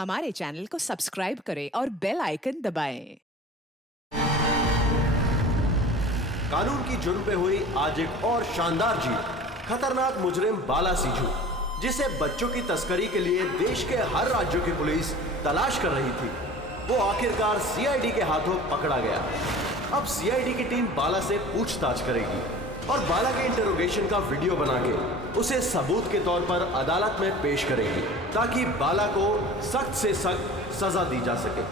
हमारे चैनल को सब्सक्राइब करें और बेल आइकन दबाएं। कानून की जुर्म पे हुई आज एक और शानदार जीत। खतरनाक मुजरिम बाला सिंजू, जिसे बच्चों की तस्करी के लिए देश के हर राज्यों की पुलिस तलाश कर रही थी, वो आखिरकार सीआईडी के हाथों पकड़ा गया। अब सीआईडी की टीम बाला से पूछताछ करेगी और बाला के इंटरोगेशन का वीडियो बना के उसे सबूत के तौर पर अदालत में पेश करेगी, ताकि बाला को सख्त से सख्त सजा दी जा सके।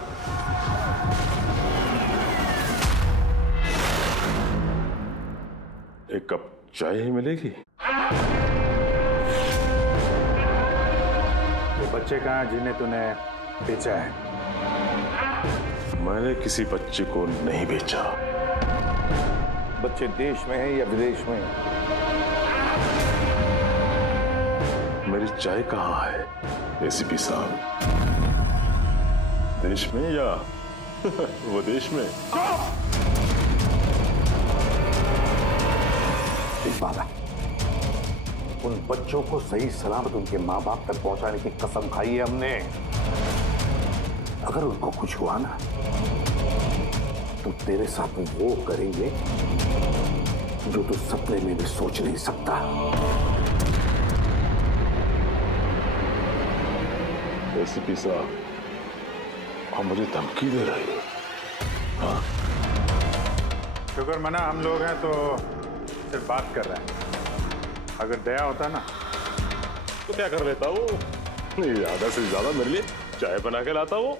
एक कप चाय ही मिलेगी? वो बच्चे कहाँ जिन्हें तूने बेचा है? मैंने किसी बच्चे को नहीं बेचा। बच्चे देश में है या विदेश में? मेरी चाय कहाँ है एसीपी साहब? देश में या विदेश में? बाला, उन बच्चों को सही सलामत उनके माँ बाप तक पहुंचाने की कसम खाई है हमने। अगर उनको कुछ हुआ ना, तो तेरे साथ वो करेंगे जो तू सपने में भी सोच नहीं सकता। एसीपी साहब, आप मुझे धमकी दे रहे हो? हाँ? शुक्र मना हम लोग हैं तो सिर्फ बात कर रहे हैं। अगर दया होता ना तो क्या कर लेता वो? ज्यादा से ज्यादा मेरे लिए चाय बना के लाता वो।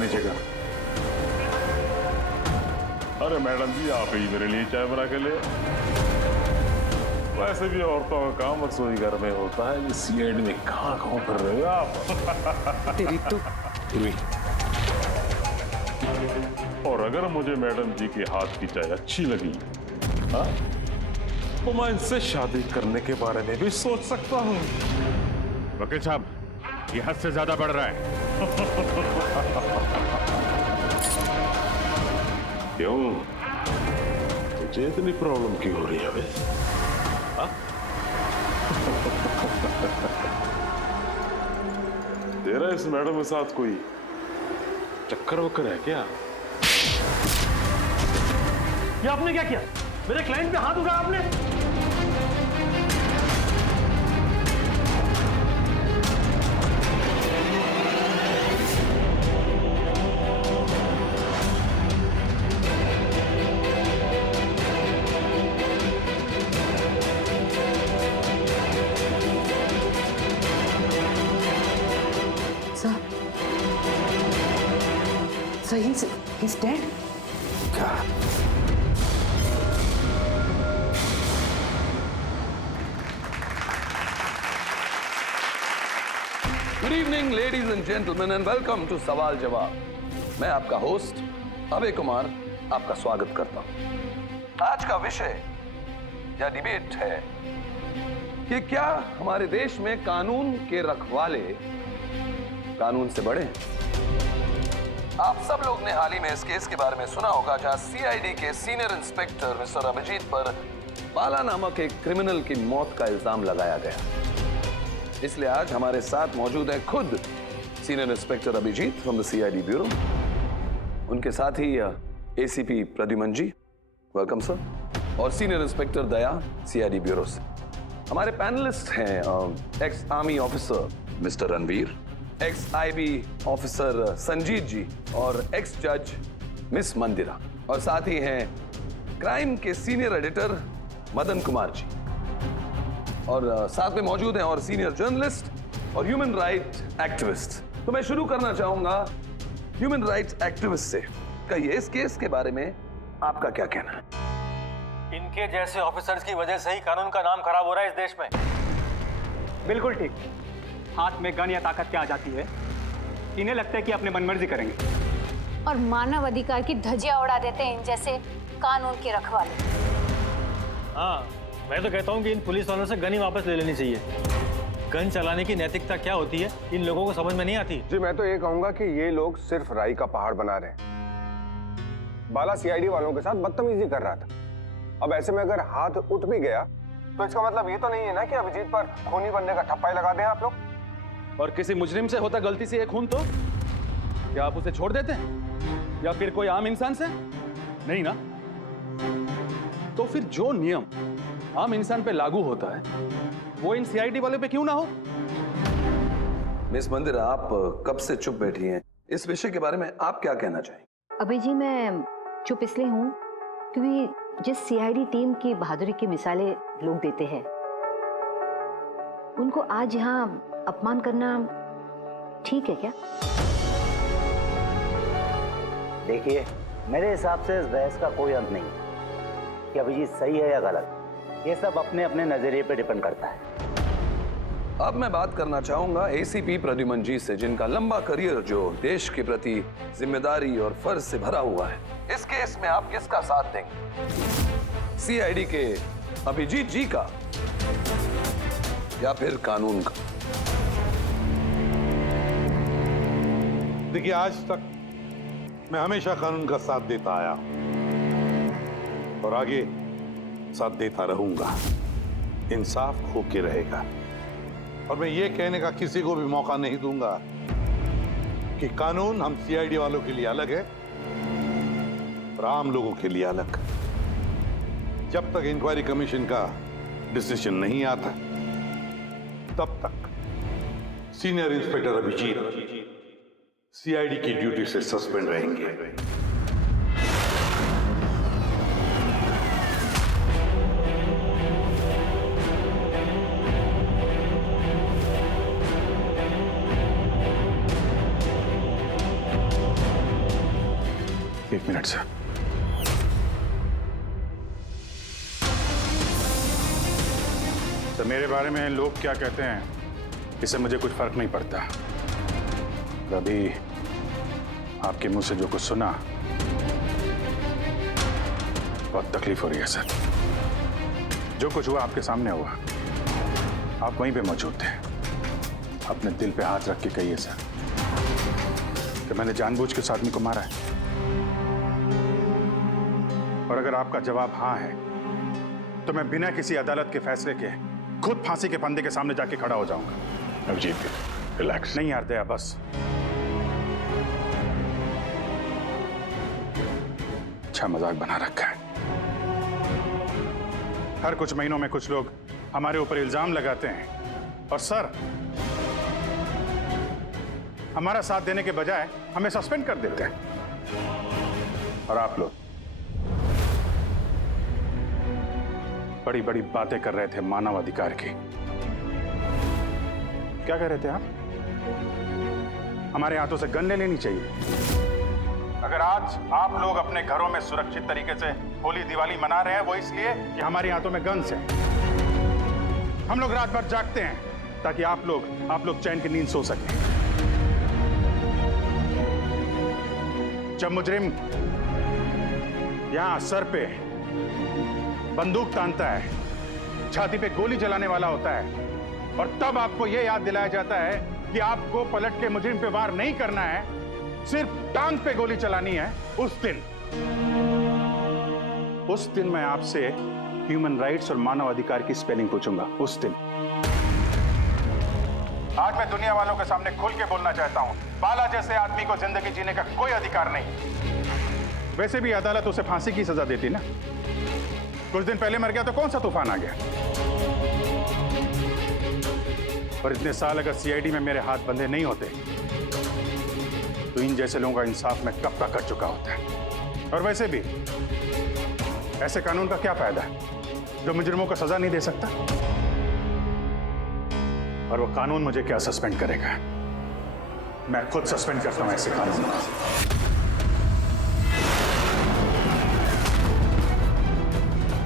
नीचे का। अरे मैडम जी, आप ही मेरे लिए चाय बना के ले। वैसे भी औरतों का काम रसोई घर में होता है, ये सीआईडी में कहाँ कर रहे हो आप? तेरी तो और अगर मुझे मैडम जी के हाथ की चाय अच्छी लगी, हाँ, तो मैं इनसे शादी करने के बारे में भी सोच सकता हूँ। वकील साहब, ये हद से ज्यादा बढ़ रहा है। क्यों? तुझे इतनी प्रॉब्लम क्यों हो रही है बे? हाँ? तेरा इस मैडम के साथ कोई चक्कर वक्कर है क्या? ये आपने क्या किया? मेरे क्लाइंट पे हाथ उठाया आपने? So he's dead? क्या? Good evening ladies and gentleman and welcome to सवाल जवाब। मैं आपका होस्ट अभय कुमार आपका स्वागत करता हूं। आज का विषय या डिबेट है कि क्या हमारे देश में कानून के रखवाले कानून से बड़े हैं? आप सब लोग ने हाल ही में इस केस के बारे में सुना होगा, जहां सीआईडी के सीनियर इंस्पेक्टर मिस्टर अभिजीत पर बाला नामक एक क्रिमिनल की मौत का इल्जाम लगाया गया। इसलिए आज हमारे साथ मौजूद है खुद senior inspector Abhijeet from the CID bureau, उनके साथ ही ACP Pradyuman ji, welcome sir, और senior inspector Daya CID bureau से। हमारे पैनलिस्ट हैं ex army officer mister Ranveer, ex IB officer Sanjeet ji और एक्स जज मिस मंदिरा, और साथ ही हैं क्राइम के सीनियर एडिटर मदन कुमार जी, और साथ में मौजूद हैं और सीनियर जर्नलिस्ट और ह्यूमन राइट एक्टिविस्ट। तो मैं शुरू करना चाहूंगा ह्यूमन राइट्स एक्टिविस्ट से। कहिए, इस केस के बारे में आपका क्या कहना है? इनके जैसे ऑफिसर्स की वजह से ही कानून का नाम खराब हो रहा है इस देश में। बिल्कुल ठीक। हाथ में गन या ताकत क्या आ जाती है, इन्हें लगता है कि अपने मनमर्जी करेंगे और मानव अधिकार की धज्जियां उड़ा देते हैं इन जैसे कानून के रखवाले। हाँ, मैं तो कहता हूँ कि इन पुलिस वालों से गन ही वापस ले लेनी चाहिए। गन चलाने की नैतिकता क्या होती है इन लोगों को समझ में नहीं आती। जी मैं तो ये कहूंगा कि ये लोग सिर्फ राई का पहाड़ बना रहे हैं। बाला सीआईडी वालों के साथ बदतमीजी कर रहा था। अब ऐसे में अगर हाथ उठ भी गया तो इसका मतलब ये तो नहीं है ना कि अभिजीत पर खूनी बनने का ठप्पा ही लगा दें आप लोग। और किसी मुजरिम से होता गलती से एक खून तो क्या आप उसे छोड़ देते हैं या फिर कोई आम इंसान से? नहीं ना। तो फिर जो नियम आम इंसान पे लागू होता है वो इन सीआईडी वाले पे क्यों ना हो? मिस मंदिर, आप कब से चुप बैठी हैं? इस विषय के बारे में आप क्या कहना चाहेंगे? अभी जी मैं चुप इसलिए हूँ क्योंकि जिस सीआईडी टीम की बहादुरी की मिसालें लोग देते हैं उनको आज यहाँ अपमान करना ठीक है क्या? देखिए, मेरे हिसाब से इस बहस का कोई अंत नहीं है कि अभिजीत सही है या गलत। ये सब अपने अपने नजरिए पे डिपेंड करता है। अब मैं बात करना चाहूंगा एसीपी प्रद्युमन जी से, जिनका लंबा करियर जो देश के प्रति जिम्मेदारी और फर्ज से भरा हुआ है। इस केस में आप किसका साथ देंगे? सीआईडी के अभिजीत जी का या फिर कानून का? देखिए, आज तक मैं हमेशा कानून का साथ देता आया और आगे साथ देता रहूंगा। इंसाफ होके रहेगा और मैं ये कहने का किसी को भी मौका नहीं दूंगा कि कानून हम सीआईडी वालों के लिए अलग है और आम लोगों के लिए अलग। जब तक इंक्वायरी कमीशन का डिसीजन नहीं आता तब तक सीनियर इंस्पेक्टर अभिजीत सीआईडी की ड्यूटी से सस्पेंड रहेंगे। एक मिनट सर। तो मेरे बारे में लोग क्या कहते हैं इससे मुझे कुछ फर्क नहीं पड़ता। अभी आपके मुंह से जो कुछ सुना बहुत तकलीफ हो रही है सर। जो कुछ हुआ आपके सामने हुआ, आप वहीं पे मौजूद थे। अपने दिल पे हाथ रख के कहिए सर कि मैंने जानबूझ के उस आदमी को मारा है। और अगर आपका जवाब हाँ है तो मैं बिना किसी अदालत के फैसले के खुद फांसी के फंदे के सामने जाके खड़ा हो जाऊंगा। अभिजीत, रिलैक्स। नहीं यार दया, बस। अच्छा मजाक बना रखा है। हर कुछ महीनों में कुछ लोग हमारे ऊपर इल्जाम लगाते हैं और सर हमारा साथ देने के बजाय हमें सस्पेंड कर देते हैं। और आप लोग बड़ी बड़ी बातें कर रहे थे मानव अधिकार की। क्या कह रहे थे आप? हमारे हाथों से गन ले लेनी चाहिए। अगर आज आप लोग अपने घरों में सुरक्षित तरीके से होली दिवाली मना रहे हैं वो इसलिए कि हमारे हाथों में गन्स हैं। हम लोग रात भर जागते हैं ताकि आप लोग चैन की नींद सो सकें। जब मुजरिम यहां सर पे बंदूक तानता है, छाती पे गोली चलाने वाला होता है और तब आपको यह याद दिलाया जाता है कि आपको पलट के मुजरिम पे वार नहीं करना है, सिर्फ टांग पे गोली चलानी है। उस दिन मैं आपसे ह्यूमन राइट्स और मानव अधिकार की स्पेलिंग पूछूंगा। उस दिन। आज मैं दुनिया वालों के सामने खुल के बोलना चाहता हूं, बाला जैसे आदमी को जिंदगी जीने का कोई अधिकार नहीं। वैसे भी अदालत उसे फांसी की सजा देती ना। कुछ दिन पहले मर गया तो कौन सा तूफान आ गया? और इतने साल अगर सीआईडी में मेरे हाथ बंधे नहीं होते तो इन जैसे लोगों का इंसाफ मैं कब का कर चुका होता है। और वैसे भी ऐसे कानून का क्या फायदा है जो मुजरिमों को सजा नहीं दे सकता? और वो कानून मुझे क्या सस्पेंड करेगा? मैं खुद सस्पेंड करता हूं ऐसे कानून को।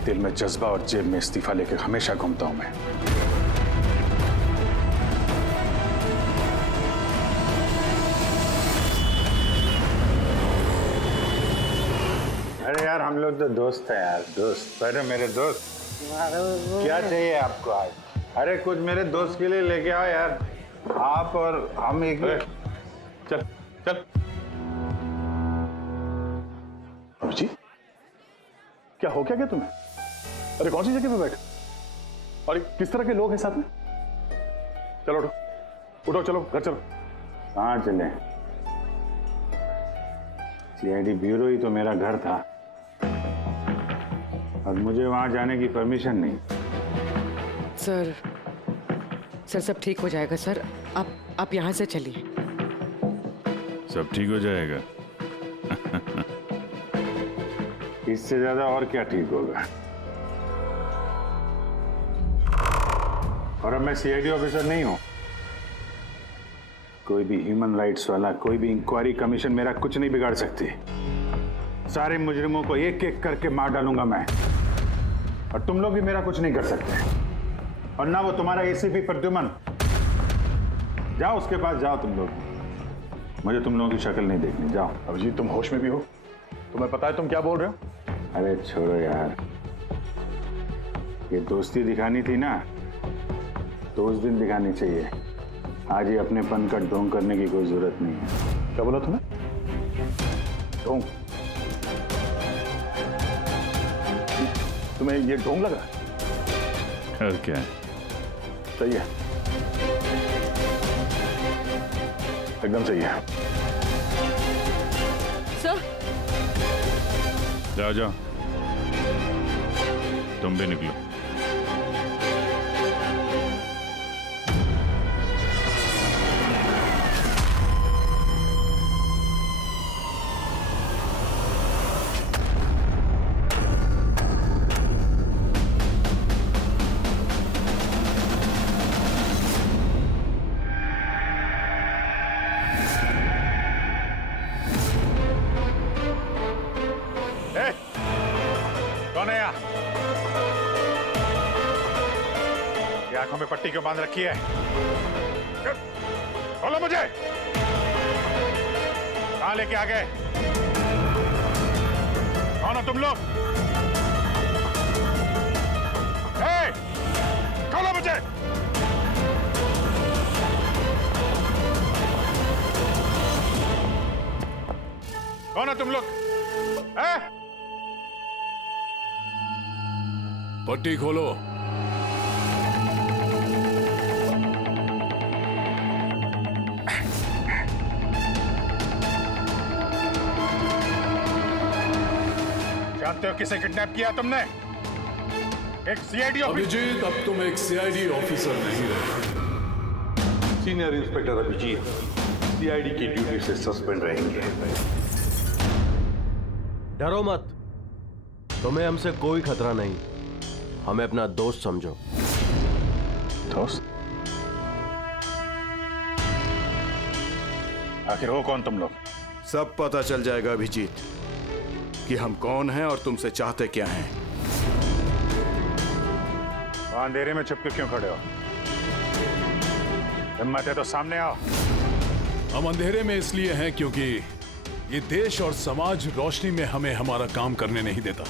दिल में जज्बा और जेब में इस्तीफा लेकर हमेशा घूमता हूं मैं। अरे यार, हम लोग तो दोस्त हैं यार, दोस्त। अरे मेरे दोस्त, क्या चाहिए आपको आज? अरे कुछ मेरे दोस्त के लिए लेके आओ यार। आप और हम एक चल चल। अभिजीत, क्या हो क्या तुम्हें? अरे कौन सी जगह पे बैठे? और किस तरह के लोग हैं साथ में? चलो उठो, उठो, चलो घर चलो। कहाँ चले? सीआईडी ब्यूरो ही तो मेरा घर था और मुझे वहां जाने की परमिशन नहीं। सर सब ठीक हो जाएगा सर, आप यहाँ से चलिए। सब ठीक हो जाएगा। इससे ज्यादा और क्या ठीक होगा? और अब मैं सीआईडी ऑफिसर नहीं हूं। कोई भी ह्यूमन राइट्स वाला, कोई भी इंक्वायरी कमीशन मेरा कुछ नहीं बिगाड़ सकती। सारे मुजरिमों को एक एक करके मार डालूंगा मैं, और तुम लोग भी मेरा कुछ नहीं कर सकते। और ना वो तुम्हारा एसीपी प्रद्युमन। जाओ उसके पास जाओ तुम लोग, मुझे तुम लोगों की शक्ल नहीं देखनी। जाओ। अभिजीत तुम होश में भी हो? तुम्हें पता है तुम क्या बोल रहे हो? अरे छोड़ो यार, ये दोस्ती दिखानी थी ना तो उस दिन दिखानी चाहिए। आज ये अपनेपन का ढोंग करने की कोई जरूरत नहीं है। क्या बोला तुमने? ढोंग? तुम्हें ये ढोंग लगा? और क्या? सही है, एकदम सही है। सर जाओ जाओ, तुम भी निकलो। कौन है यहाँ? ये आंखों में पट्टी क्यों बांध रखी है? बोलो मुझे, कहाँ लेके आ गए? कौन हो तुम लोग? खोलो मुझे। कौन हो तुम लोग? पट्टी खोलो। जानते हो किसे किडनैप किया तुमने? एक सीआईडी अभिजीत, अब तुम एक सीआईडी ऑफिसर नहीं रहे। सीनियर इंस्पेक्टर अभिजीत सीआईडी की ड्यूटी से सस्पेंड रहेंगे। डरो मत, तुम्हें हमसे कोई खतरा नहीं। हमें अपना दोस्त समझो। दोस्त? आखिर हो कौन तुम लोग? सब पता चल जाएगा अभिजीत कि हम कौन हैं और तुमसे चाहते क्या हैं। अंधेरे में छुप के क्यों खड़े हो? हिम्मत है तो सामने आओ। हम अंधेरे में इसलिए हैं क्योंकि ये देश और समाज रोशनी में हमें हमारा काम करने नहीं देता।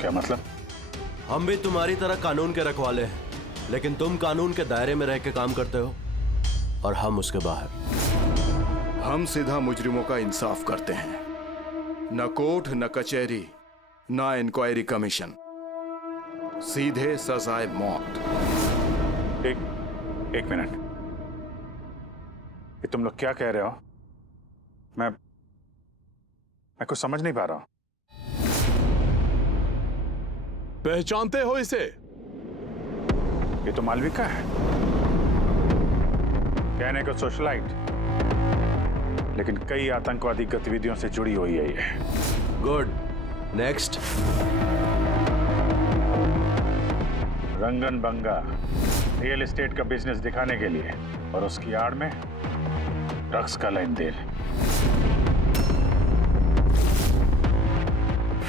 क्या मतलब? हम भी तुम्हारी तरह कानून के रखवाले हैं, लेकिन तुम कानून के दायरे में रह के काम करते हो और हम उसके बाहर। हम सीधा मुजरिमों का इंसाफ करते हैं, न कोर्ट न कचहरी न इंक्वायरी कमीशन, सीधे सजाए मौत। एक मिनट, ये तुम लोग क्या कह रहे हो? मैं कुछ समझ नहीं पा रहा हूं। पहचानते हो इसे? ये तो मालविका है, कहने को सोशलाइट, लेकिन कई आतंकवादी गतिविधियों से जुड़ी हुई है ये। Good, next. Rangan Banga real estate का बिजनेस दिखाने के लिए और उसकी आड़ में ड्रग्स का लेन देन।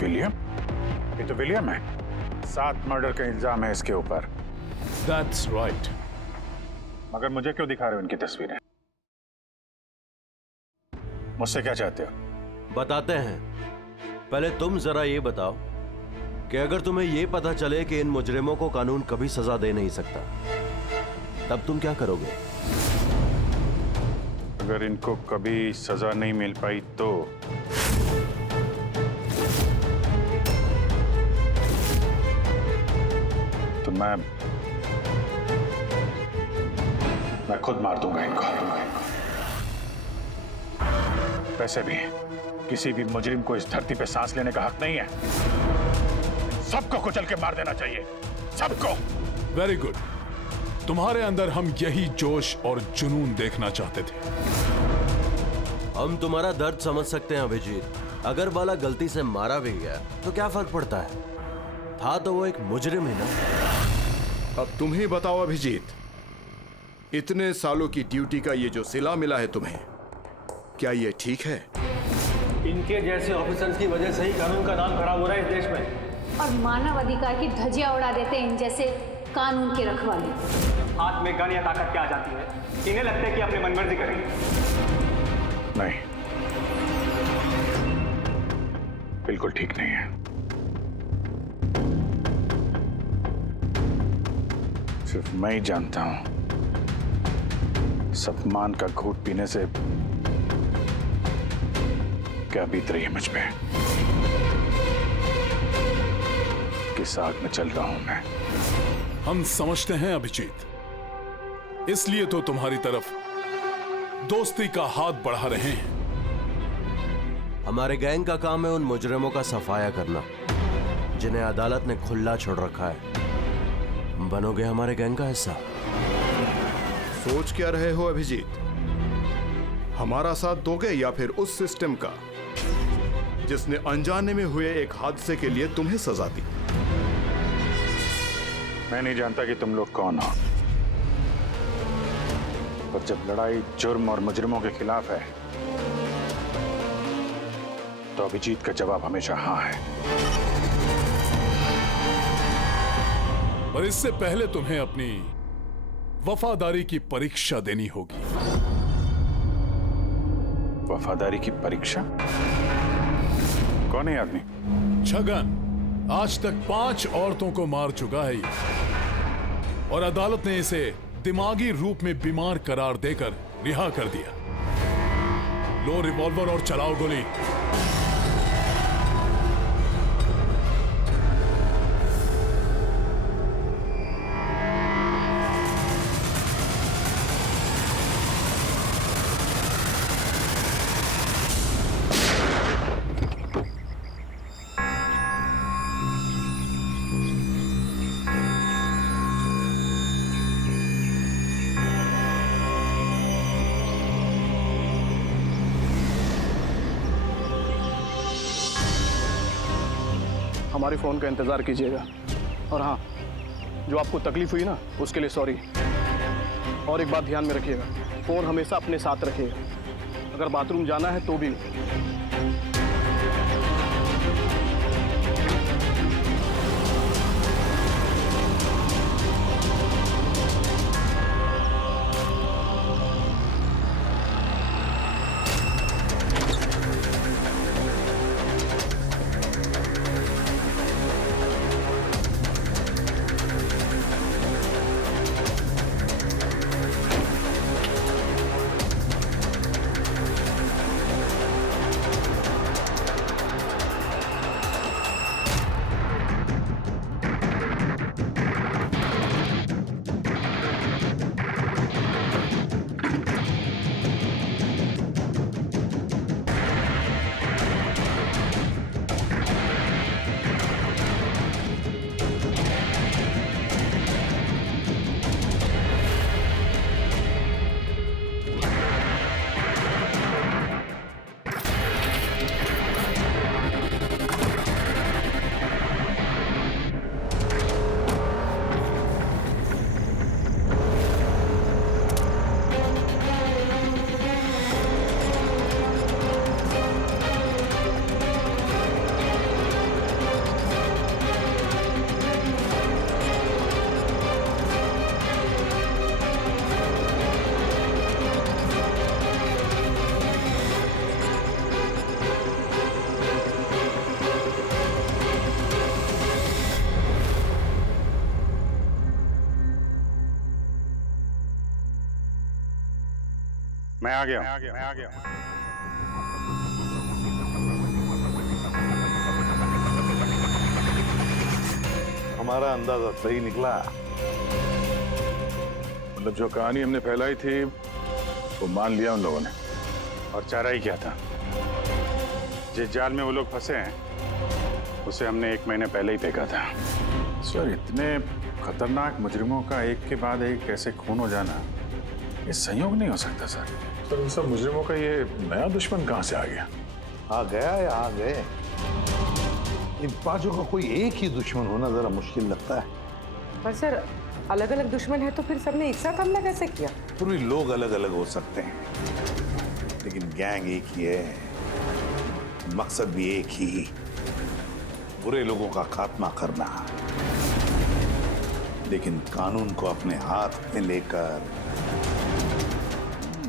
विलियम? ये तो विलियम है। 7 मर्डर का इल्जाम है इसके ऊपर। That's right. मगर मुझे क्यों दिखा रहे हो इनकी तस्वीरें? मुझसे क्या चाहते हो? बताते हैं। पहले तुम जरा ये बताओ कि अगर तुम्हें ये पता चले कि इन मुजरिमों को कानून कभी सजा दे नहीं सकता, तब तुम क्या करोगे? अगर इनको कभी सजा नहीं मिल पाई तो मैं खुद मार दूंगा इनको। वैसे भी किसी भी मुजरिम को इस धरती पे सांस लेने का हक नहीं है। सबको कुचल के मार देना चाहिए, सबको। Very good. तुम्हारे अंदर हम यही जोश और जुनून देखना चाहते थे। हम तुम्हारा दर्द समझ सकते हैं अभिजीत। अगर बाला गलती से मारा भी गया तो क्या फर्क पड़ता है, था तो वो एक मुजरिम ही ना। अब तुम ही बताओ अभिजीत, इतने सालों की ड्यूटी का ये जो सिला मिला है तुम्हें, क्या ये ठीक है? इनके जैसे ऑफिसर्स की वजह से ही कानून का नाम खराब हो रहा है इस देश में। और मानव अधिकार की धज्जियां उड़ा देते हैं इन जैसे कानून के रखवाले। हाथ में गन या ताकत क्या आ जाती है, इन्हें लगता है कि अपनी मनमर्जी करेंगे। नहीं, बिल्कुल ठीक नहीं है। सिर्फ मैं ही जानता हूं इस अपमान का घूंट पीने से क्या बीत रही है मुझ पे। किस आग में चल रहा हूं मैं। हम समझते हैं अभिजीत, इसलिए तो तुम्हारी तरफ दोस्ती का हाथ बढ़ा रहे हैं। हमारे गैंग का काम है उन मुजरिमों का सफाया करना जिन्हें अदालत ने खुला छोड़ रखा है। बनोगे हमारे गैंग का हिस्सा? सोच क्या रहे हो अभिजीत? हमारा साथ दोगे या फिर उस सिस्टम का जिसने अनजाने में हुए एक हादसे के लिए तुम्हें सजा दी? मैं नहीं जानता कि तुम लोग कौन हो, पर जब लड़ाई जुर्म और मुजरिमों के खिलाफ है तो अभिजीत का जवाब हमेशा हाँ है। पर इससे पहले तुम्हें अपनी वफादारी की परीक्षा देनी होगी। वफादारी की परीक्षा? कौन है आदमी? छगन आज तक 5 औरतों को मार चुका है ये, और अदालत ने इसे दिमागी रूप में बीमार करार देकर रिहा कर दिया। लो रिवॉल्वर और चलाओ गोली। हमारे फ़ोन का इंतज़ार कीजिएगा। और हाँ, जो आपको तकलीफ हुई ना, उसके लिए सॉरी। और एक बात ध्यान में रखिएगा, फ़ोन हमेशा अपने साथ रखिएगा। अगर बाथरूम जाना है तो भी। मैं आ गया। हमारा अंदाजा सही निकला। मतलब जो कहानी हमने फैलाई थी वो मान लिया उन लोगों ने, और चारा ही क्या था। जिस जाल में वो लोग फंसे हैं उसे हमने 1 महीने पहले ही फेंका था। सर, इतने खतरनाक मुजरिमों का एक के बाद एक ऐसे खून हो जाना, ये संयोग नहीं हो सकता सर। सर, इन सब मुजरिमों का ये नया दुश्मन कहाँ से आ गया? आ गया या आ गए? इन पांचों का कोई एक ही दुश्मन होना जरा मुश्किल लगता है। पर सर, अलग अलग दुश्मन है तो फिर सबने एक साथ हमला कैसे किया? पूरी लोग अलग अलग हो सकते हैं, लेकिन गैंग एक ही है, मकसद भी एक ही, बुरे लोगों का खात्मा करना। लेकिन कानून को अपने हाथ में लेकर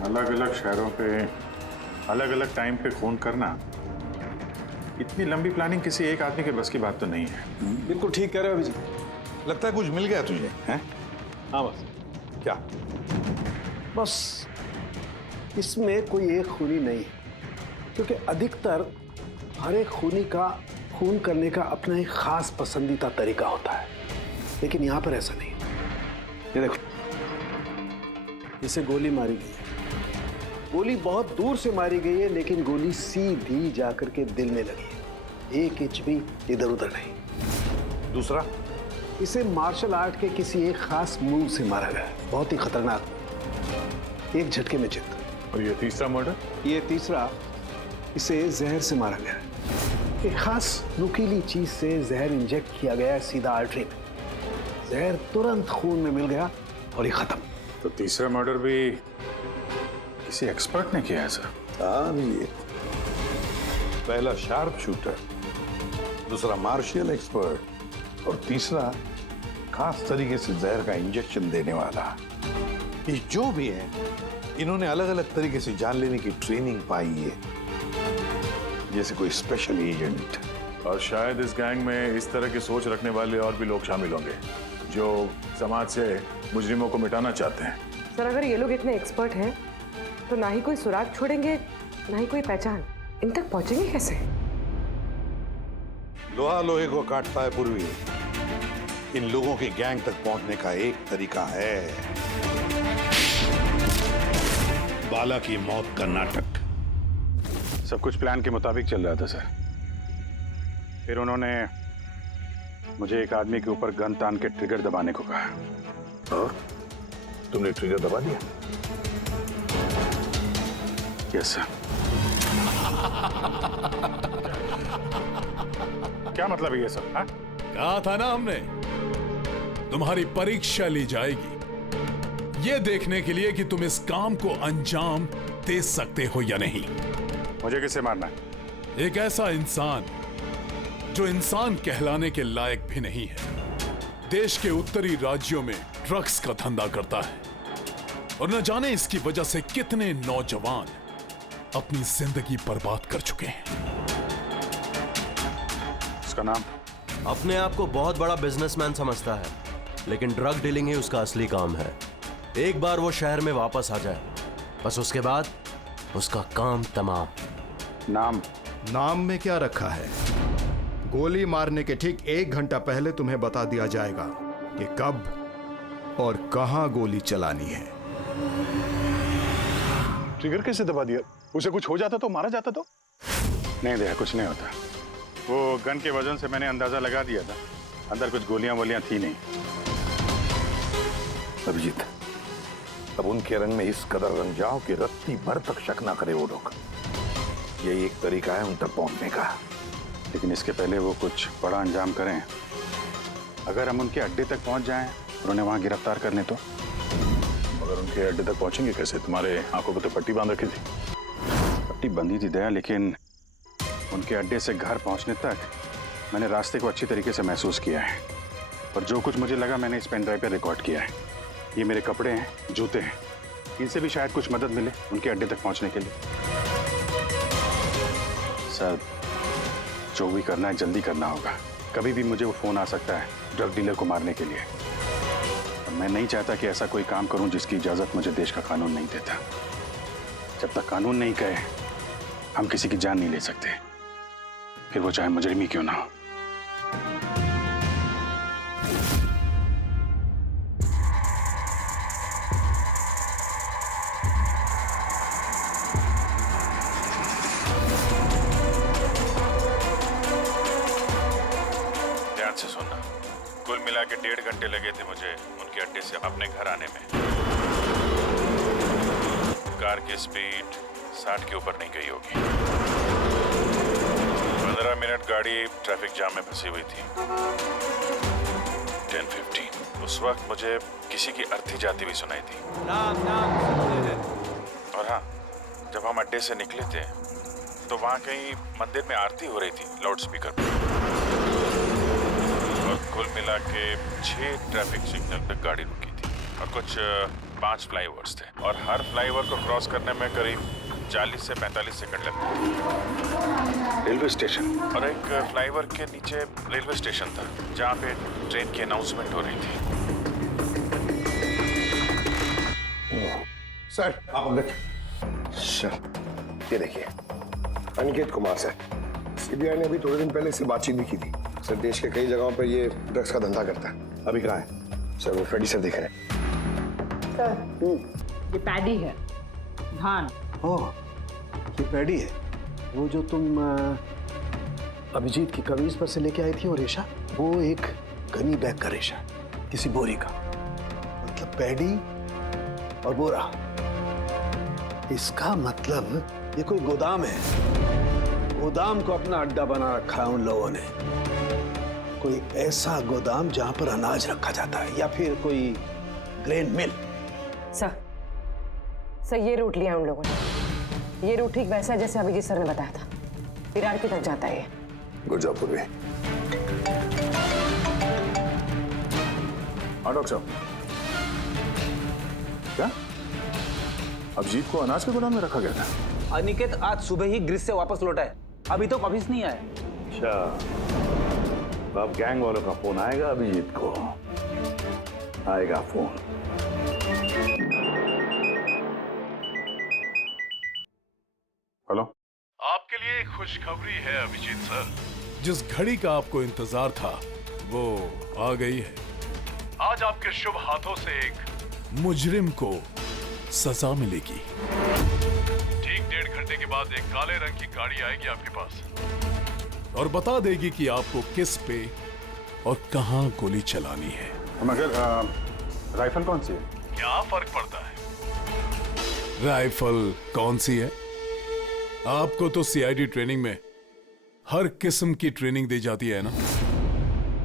अलग अलग शहरों पे अलग अलग टाइम पे खून करना, इतनी लंबी प्लानिंग किसी एक आदमी के बस की बात तो नहीं है। बिल्कुल ठीक कह रहे हो अभिजीत। लगता है कुछ मिल गया तुझे, हैं? हाँ बस। क्या? बस इसमें कोई एक खूनी नहीं है, क्योंकि अधिकतर हर एक खूनी का खून करने का अपना एक खास पसंदीदा तरीका होता है, लेकिन यहां पर ऐसा नहीं। ये देखो, इसे गोली मारी गई है। गोली बहुत दूर से मारी गई है, लेकिन गोली सीधी जाकर के दिल में लगी है, 1 इंच भी इधर उधर नहीं। दूसरा, इसे मार्शल आर्ट के किसी एक खास मूव से मारा गया है, बहुत ही खतरनाक, एक झटके में चित। और ये तीसरा मर्डर? ये तीसरा, इसे जहर से मारा गया है। एक खास नुकीली चीज से जहर इंजेक्ट किया गया है सीधा आर्टरी में। जहर तुरंत खून में मिल गया और ये खत्म। तो तीसरा मर्डर भी किसी एक्सपर्ट ने किया है सर? हाँ जी, पहला शार्प शूटर, दूसरा मार्शियल एक्सपर्ट, और तीसरा खास तरीके से जहर का इंजेक्शन देने वाला। ये जो भी है, इन्होंने अलग अलग तरीके से जान लेने की ट्रेनिंग पाई है, जैसे कोई स्पेशल एजेंट। और शायद इस गैंग में इस तरह की सोच रखने वाले और भी लोग शामिल होंगे जो समाज से मुजरिमों को मिटाना चाहते हैं। सर, अगर ये लोग इतने एक्सपर्ट हैं तो ना ही कोई सुराग छोड़ेंगे, ना ही कोई पहचान। इन तक पहुंचेंगे कैसे? लोहा लोहे को काटता है पूर्वी। इन लोगों की गैंग तक पहुंचने का एक तरीका है, बाला की मौत का नाटक। सब कुछ प्लान के मुताबिक चल रहा था सर। फिर उन्होंने मुझे एक आदमी के ऊपर गन तान के ट्रिगर दबाने को कहा। और तुमने ट्रिगर दबा दिया? Yes sir. क्या मतलब है ये सब? हाँ? कहा था ना हमने, तुम्हारी परीक्षा ली जाएगी ये देखने के लिए कि तुम इस काम को अंजाम दे सकते हो या नहीं। मुझे किसे मारना है? एक ऐसा इंसान जो इंसान कहलाने के लायक भी नहीं है, देश के उत्तरी राज्यों में ड्रग्स का धंधा करता है, और न जाने इसकी वजह से कितने नौजवान अपनी जिंदगी बर्बाद कर चुके हैं। उसका नाम? अपने आप को बहुत बड़ा बिजनेसमैन समझता है, लेकिन ड्रग डीलिंग ही उसका असली काम है। एक बार वो शहर में वापस आ जाए, बस उसके बाद उसका काम तमाम। नाम? नाम में क्या रखा है? गोली मारने के ठीक 1 घंटा पहले तुम्हें बता दिया जाएगा कि कब और कहां गोली चलानी है। ट्रिगर कैसे दबा दिया? उसे कुछ हो जाता तो, मारा जाता तो? नहीं दया, कुछ नहीं होता। वो गन के वजन से मैंने अंदाजा लगा दिया था, अंदर कुछ गोलियां वोलियां थी नहीं। अभिजीत, अब उनके रंग में इस कदर रंग जाओ कि रत्ती भर तक शक ना करे वो लोग। यही एक तरीका है उन तक पहुंचने का। लेकिन इसके पहले वो कुछ बड़ा अंजाम करें। अगर हम उनके अड्डे तक पहुंच जाएं और उन्हें वहां गिरफ्तार कर लें तो? मगर उनके अड्डे तक पहुंचेंगे कैसे? तुम्हारे आंखों को तो पट्टी बांध रखी थी। पट्टी बंधी थी दया, लेकिन उनके अड्डे से घर पहुंचने तक मैंने रास्ते को अच्छी तरीके से महसूस किया है, और जो कुछ मुझे लगा मैंने इस पेन ड्राइव पर रिकॉर्ड किया है। ये मेरे कपड़े हैं, जूते हैं, इनसे भी शायद कुछ मदद मिले उनके अड्डे तक पहुंचने के लिए। सर, जो भी करना है जल्दी करना होगा। कभी भी मुझे वो फोन आ सकता है ड्रग डीलर को मारने के लिए। मैं नहीं चाहता कि ऐसा कोई काम करूं जिसकी इजाजत मुझे देश का कानून नहीं देता। जब तक कानून नहीं कहे हम किसी की जान नहीं ले सकते, फिर वो चाहे मुजरिम ही क्यों ना हो। से सुनना। कुल मिला के 1.5 घंटे लगे थे मुझे उनके अड्डे से अपने घर आने में। कार की स्पीड 60 के ऊपर नहीं गई होगी। 15 मिनट गाड़ी ट्रैफिक जाम में फंसी हुई थी। 10:15 उस वक्त मुझे किसी की अर्थी जाती हुई सुनाई थी। और हाँ, जब हम अड्डे से निकले थे तो वहाँ कहीं मंदिर में आरती हो रही थी लाउड स्पीकर पर। और कुल मिला के 6 ट्रैफिक सिग्नल पे गाड़ी रुकी थी और कुछ 5 फ्लाईओवर्स थे और हर फ्लाईओवर को क्रॉस करने में करीब 40 से 45 सेकंड लगते। रेलवे स्टेशन और एक फ्लाईओवर के नीचे रेलवे स्टेशन था जहाँ पे ट्रेन की अनाउंसमेंट हो रही थी। सर आप अंदर। सर ये देखिए, अनिकेत कुमार सर। सीबीआई ने अभी थोड़े दिन पहले इससे बातचीत भी की थी। सर देश के कई जगहों पर ये ड्रग्स का धंधा करता है। अभी कहाँ है? सर वो फ्रेडी सर दिख रहे हैं। सर ये पैडी है, धान। ओह, ये पैडी है। वो जो तुम अभिजीत की कमीज पर से लेके आई थी वो रेशा, वो एक गनी बैग का रेशा, किसी बोरी का। मतलब पैडी और बोरा। इसका मतलब ये कोई गोदाम है। गोदाम को अपना अड्डा बना रखा है उन लोगों ने। कोई ऐसा गोदाम जहां पर अनाज रखा जाता है या फिर कोई ग्रेन मिल। सर ये रूट लिया उन लोगों ने। ये रूट ठीक वैसा है जैसे अभिजीत सर ने बताया था। विरार की तरफ जाता है ये। गुरजापुर में। हाँ डॉक्टर साहब। क्या अभिजीत को अनाज के गोदाम में रखा गया था? अनिकेत आज सुबह ही ग्रीस से वापस लौटा है, अभी तो वापस नहीं आया। अच्छा, अब गैंग वालों का फोन आएगा अभिजीत को। आएगा फोन। हेलो, आपके लिए एक खुशखबरी है अभिजीत सर। जिस घड़ी का आपको इंतजार था वो आ गई है। आज आपके शुभ हाथों से एक मुजरिम को सजा मिलेगी। ठीक 1.5 घंटे के बाद एक काले रंग की गाड़ी आएगी आपके पास और बता देगी कि आपको किस पे और कहां गोली चलानी है। मगर राइफल कौन सी है? क्या फर्क पड़ता है? राइफल कौन सी है? आपको तो सीआईडी ट्रेनिंग में हर किस्म की ट्रेनिंग दी जाती है ना?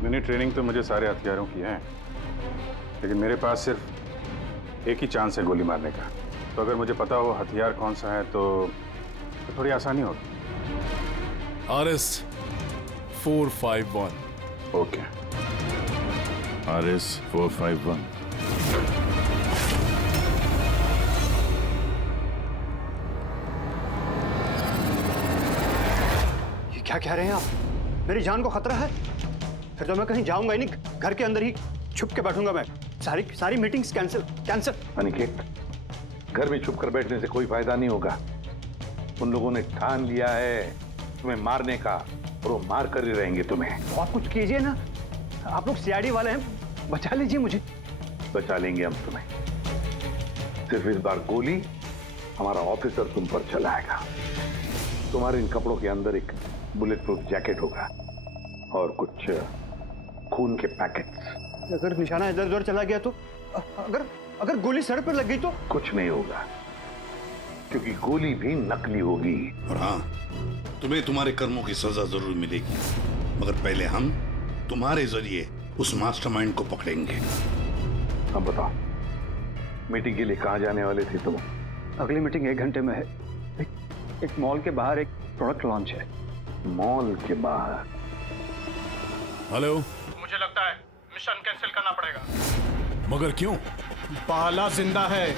मैंने ट्रेनिंग तो मुझे सारे हथियारों की है, लेकिन मेरे पास सिर्फ एक ही चांस है गोली मारने का। तो अगर मुझे पता हो हथियार कौन सा है तो थोड़ी आसानी होगी। RS 451। Okay, RS 451। ये क्या कह रहे हैं आप? मेरी जान को खतरा है? फिर तो मैं कहीं जाऊंगा ही नहीं, घर के अंदर ही छुप के बैठूंगा मैं। सारी मीटिंग्स कैंसिल। अनिकेत, घर में छुप कर बैठने से कोई फायदा नहीं होगा। उन लोगों ने ठान लिया है तुम्हें मारने का और वो मार कर ही रहेंगे तुम्हें। तो आप कुछ कीजिए ना, आप लोग सीआईडी वाले हैं, बचा लीजिए मुझे। बचा लेंगे हम तुम्हें। सिर्फ इस बार गोली हमारा ऑफिसर तुम पर चलाएगा। तुम्हारे इन कपड़ों के अंदर एक बुलेट प्रूफ जैकेट होगा और कुछ खून के पैकेट्स। अगर निशाना इधर उधर चला गया तो, अगर गोली सर पर लग गई तो? कुछ नहीं होगा, क्योंकि गोली भी नकली होगी। और हाँ, तुम्हें तुम्हारे कर्मों की सजा जरूर मिलेगी, मगर पहले हम तुम्हारे जरिए उस मास्टरमाइंड को पकड़ेंगे। अब बताओ, मीटिंग के लिए कहाँ जाने वाले थे तुम? अगली मीटिंग 1 घंटे में है। एक मॉल के बाहर एक प्रोडक्ट लॉन्च है। मॉल के बाहर? हेलो, मुझे लगता है मिशन कैंसिल करना पड़ेगा। मगर क्यों? बाला जिंदा है।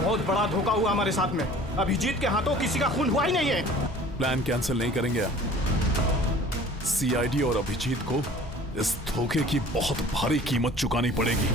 बहुत बड़ा धोखा हुआ हमारे साथ में। अभिजीत के हाथों किसी का खून हुआ ही नहीं है। प्लान कैंसिल नहीं करेंगे आप। सीआईडी और अभिजीत को इस धोखे की बहुत भारी कीमत चुकानी पड़ेगी।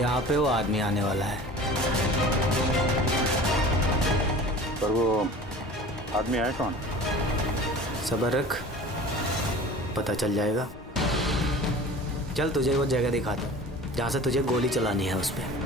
यहाँ पे वो आदमी आने वाला है। पर वो आदमी आया कौन? सब्र रख, पता चल जाएगा। चल तुझे वो जगह दिखाता हूँ जहाँ से तुझे गोली चलानी है उस पर।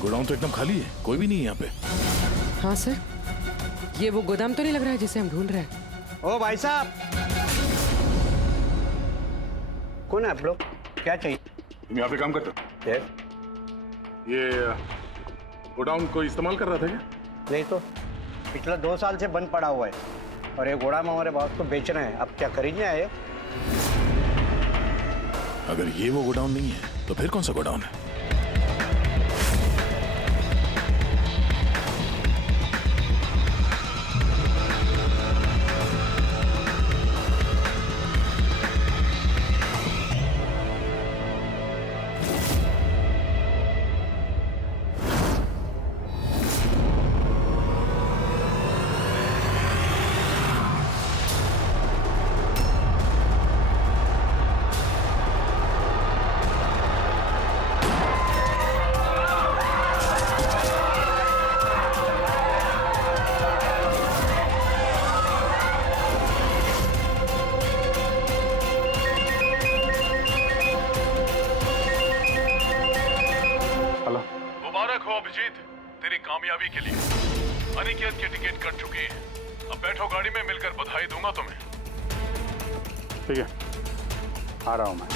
गोडाउन तो एकदम खाली है, कोई भी नहीं है यहाँ पे। हाँ सर, ये वो गोदाम तो नहीं लग रहा है जिसे हम ढूंढ रहे हैं। ओ भाई साहब, कौन है आप लोग? क्या चाहिए? तुम यहाँ पे काम करते हो? ये गोडाउन को इस्तेमाल कर रहा था क्या? नहीं तो पिछले 2 साल से बंद पड़ा हुआ है और ये गोदाम हमारे बॉस को बेचना है। अब क्या खरीदने आए? अगर ये वो गोडाउन नहीं है तो फिर कौन सा गोडाउन है? अभिजीत, तेरी कामयाबी के लिए अनिकेत की टिकट कट चुकी है। अब बैठो गाड़ी में, मिलकर बधाई दूंगा तुम्हें। ठीक है, आ रहा हूं मैं।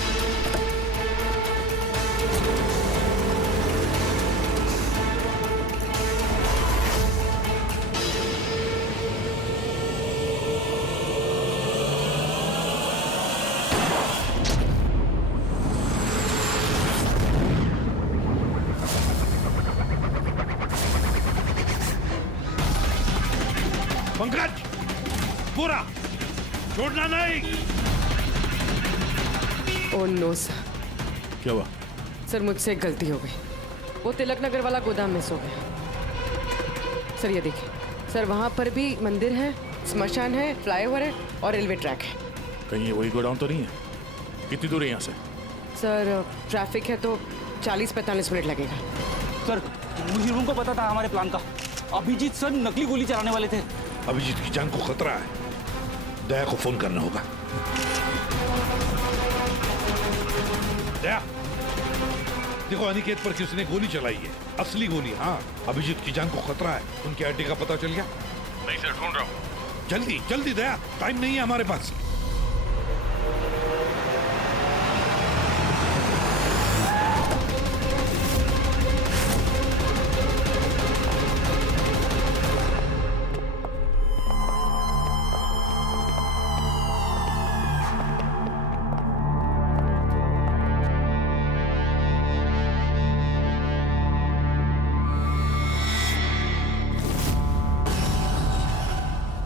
पंकज, पूरा छोड़ना नहीं। Oh no sir. क्या हुआ? सर मुझसे एक गलती हो गई। वो तिलक नगर वाला गोदाम मिस हो गया। सर ये देखिए, सर वहाँ पर भी मंदिर है, स्मशान है, फ्लाईओवर है और रेलवे ट्रैक है। कहीं ये वही गोडाउन तो नहीं है? कितनी दूर है यहाँ से? सर ट्रैफिक है तो 40-45 मिनट लगेगा। सर मुझे को पता था हमारे प्लान का। अभिजीत सर नकली गोली चलाने वाले थे। अभिजीत की जान को खतरा है, दया को फोन करना होगा। दया, देखो अनिकेत पर किसने गोली चलाई है, असली गोली। हाँ, अभिजीत की जान को खतरा है। उनकी आईडी का पता चल गया? नहीं सर, ढूंढ रहा हूँ। जल्दी जल्दी दया, टाइम नहीं है हमारे पास।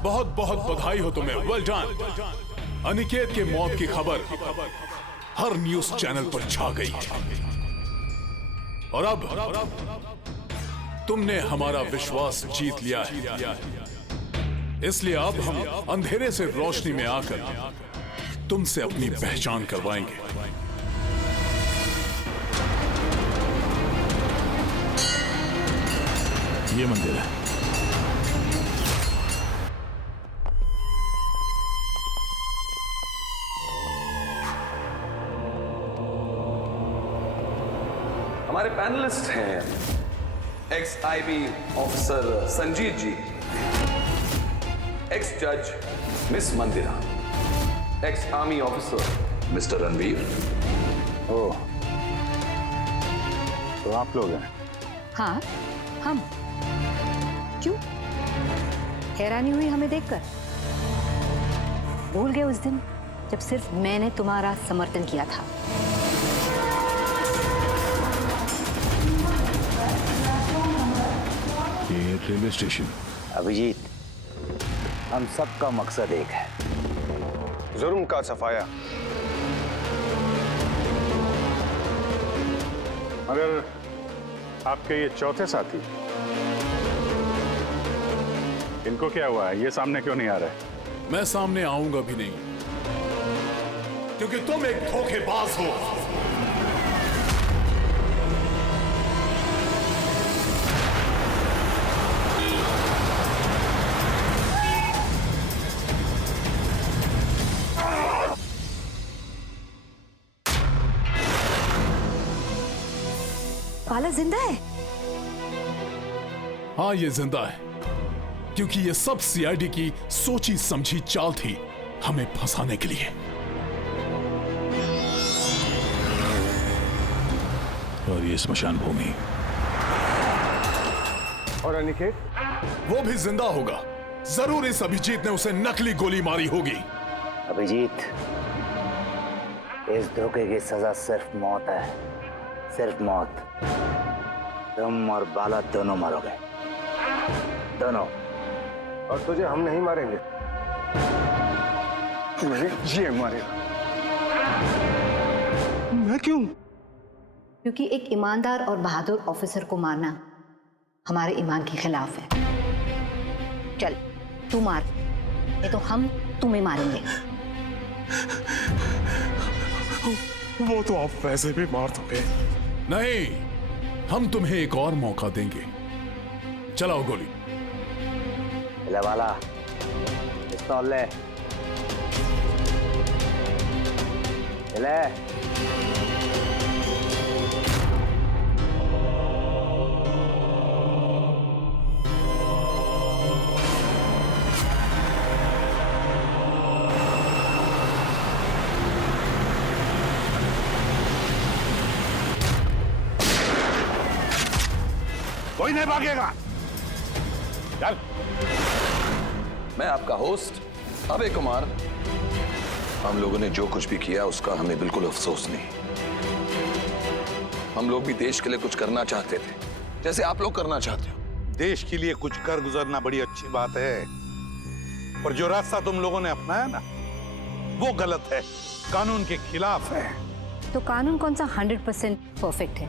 बहुत बहुत बधाई हो तुम्हें, वेल डन। अनिकेत के मौत की खबर हर न्यूज चैनल पर छा गई है और अब तुमने हमारा विश्वास जीत लिया है। इसलिए अब हम अंधेरे से रोशनी में आकर तुमसे अपनी पहचान करवाएंगे। ये ये मंदिर है। हमारे पैनलिस्ट हैं ex IB officer Sanjeet ji, ex जज miss Mandira, ex army officer mister Ranveer. Oh, तो आप लोग हैं? हाँ, हम। क्यों? हैरानी हुई हमें देखकर? भूल गए उस दिन जब सिर्फ मैंने तुम्हारा समर्थन किया था? ये रेलवे स्टेशन। अभिजीत, हम सबका मकसद एक है, जुर्म का सफाया। मगर आपके ये चौथे साथी, इनको क्या हुआ है? ये सामने क्यों नहीं आ रहे? मैं सामने आऊंगा भी नहीं, क्योंकि तुम एक धोखेबाज हो। बाला जिंदा है? हाँ, ये जिंदा है, क्योंकि ये सब सीआईडी की सोची समझी चाल थी हमें फंसाने के लिए। और ये स्मशान भूमि। और अनिकेत? वो भी जिंदा होगा। जरूर इस अभिजीत ने उसे नकली गोली मारी होगी। अभिजीत, इस धोखे की सजा सिर्फ मौत है, सिर्फ मौत। तुम और बाला दोनों मरोगे, दोनों। और तुझे हम नहीं मारेंगे, ये मारेगा। मैं क्यों? क्योंकि एक ईमानदार और बहादुर ऑफिसर को मारना हमारे ईमान के खिलाफ है। चल, तू मार, नहीं तो हम तुम्हें मारेंगे। वो तो आप वैसे भी मार दोगे। नहीं, हम तुम्हें एक और मौका देंगे। चलाओ गोली। ले वाला, पिस्तौल ले। ले। कोई नहीं भागेगा। चल। मैं आपका होस्ट अभय कुमार। हम लोगों ने जो कुछ भी किया उसका हमें बिल्कुल अफसोस नहीं। हम लोग भी देश के लिए कुछ करना चाहते थे, जैसे आप लोग करना चाहते हो। देश के लिए कुछ कर गुजरना बड़ी अच्छी बात है, पर जो रास्ता तुम लोगों ने अपनाया ना, वो गलत है, कानून के खिलाफ है। तो कानून कौन सा 100% परफेक्ट है?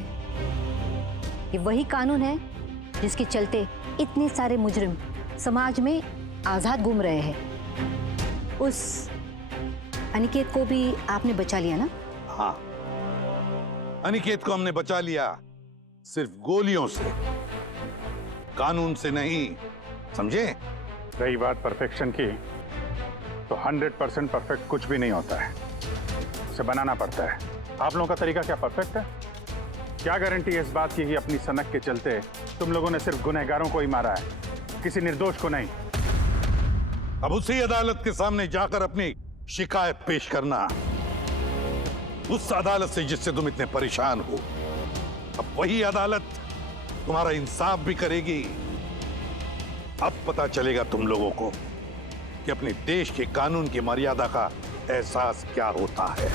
ये वही कानून है जिसके चलते इतने सारे मुजरिम समाज में आजाद घूम रहे हैं। उस अनिकेत को भी आपने बचा लिया ना? हाँ, अनिकेत को हमने बचा लिया, सिर्फ गोलियों से, कानून से नहीं, समझे? रही बात परफेक्शन की, तो 100% परफेक्ट कुछ भी नहीं होता है, उसे बनाना पड़ता है। आप लोगों का तरीका क्या परफेक्ट है? क्या गारंटी है इस बात की कि अपनी सनक के चलते तुम लोगों ने सिर्फ गुनहगारों को ही मारा है, किसी निर्दोष को नहीं? अब उसी अदालत के सामने जाकर अपनी शिकायत पेश करना, उस अदालत से जिससे तुम इतने परेशान हो। अब वही अदालत तुम्हारा इंसाफ भी करेगी। अब पता चलेगा तुम लोगों को कि अपने देश के कानून की मर्यादा का एहसास क्या होता है।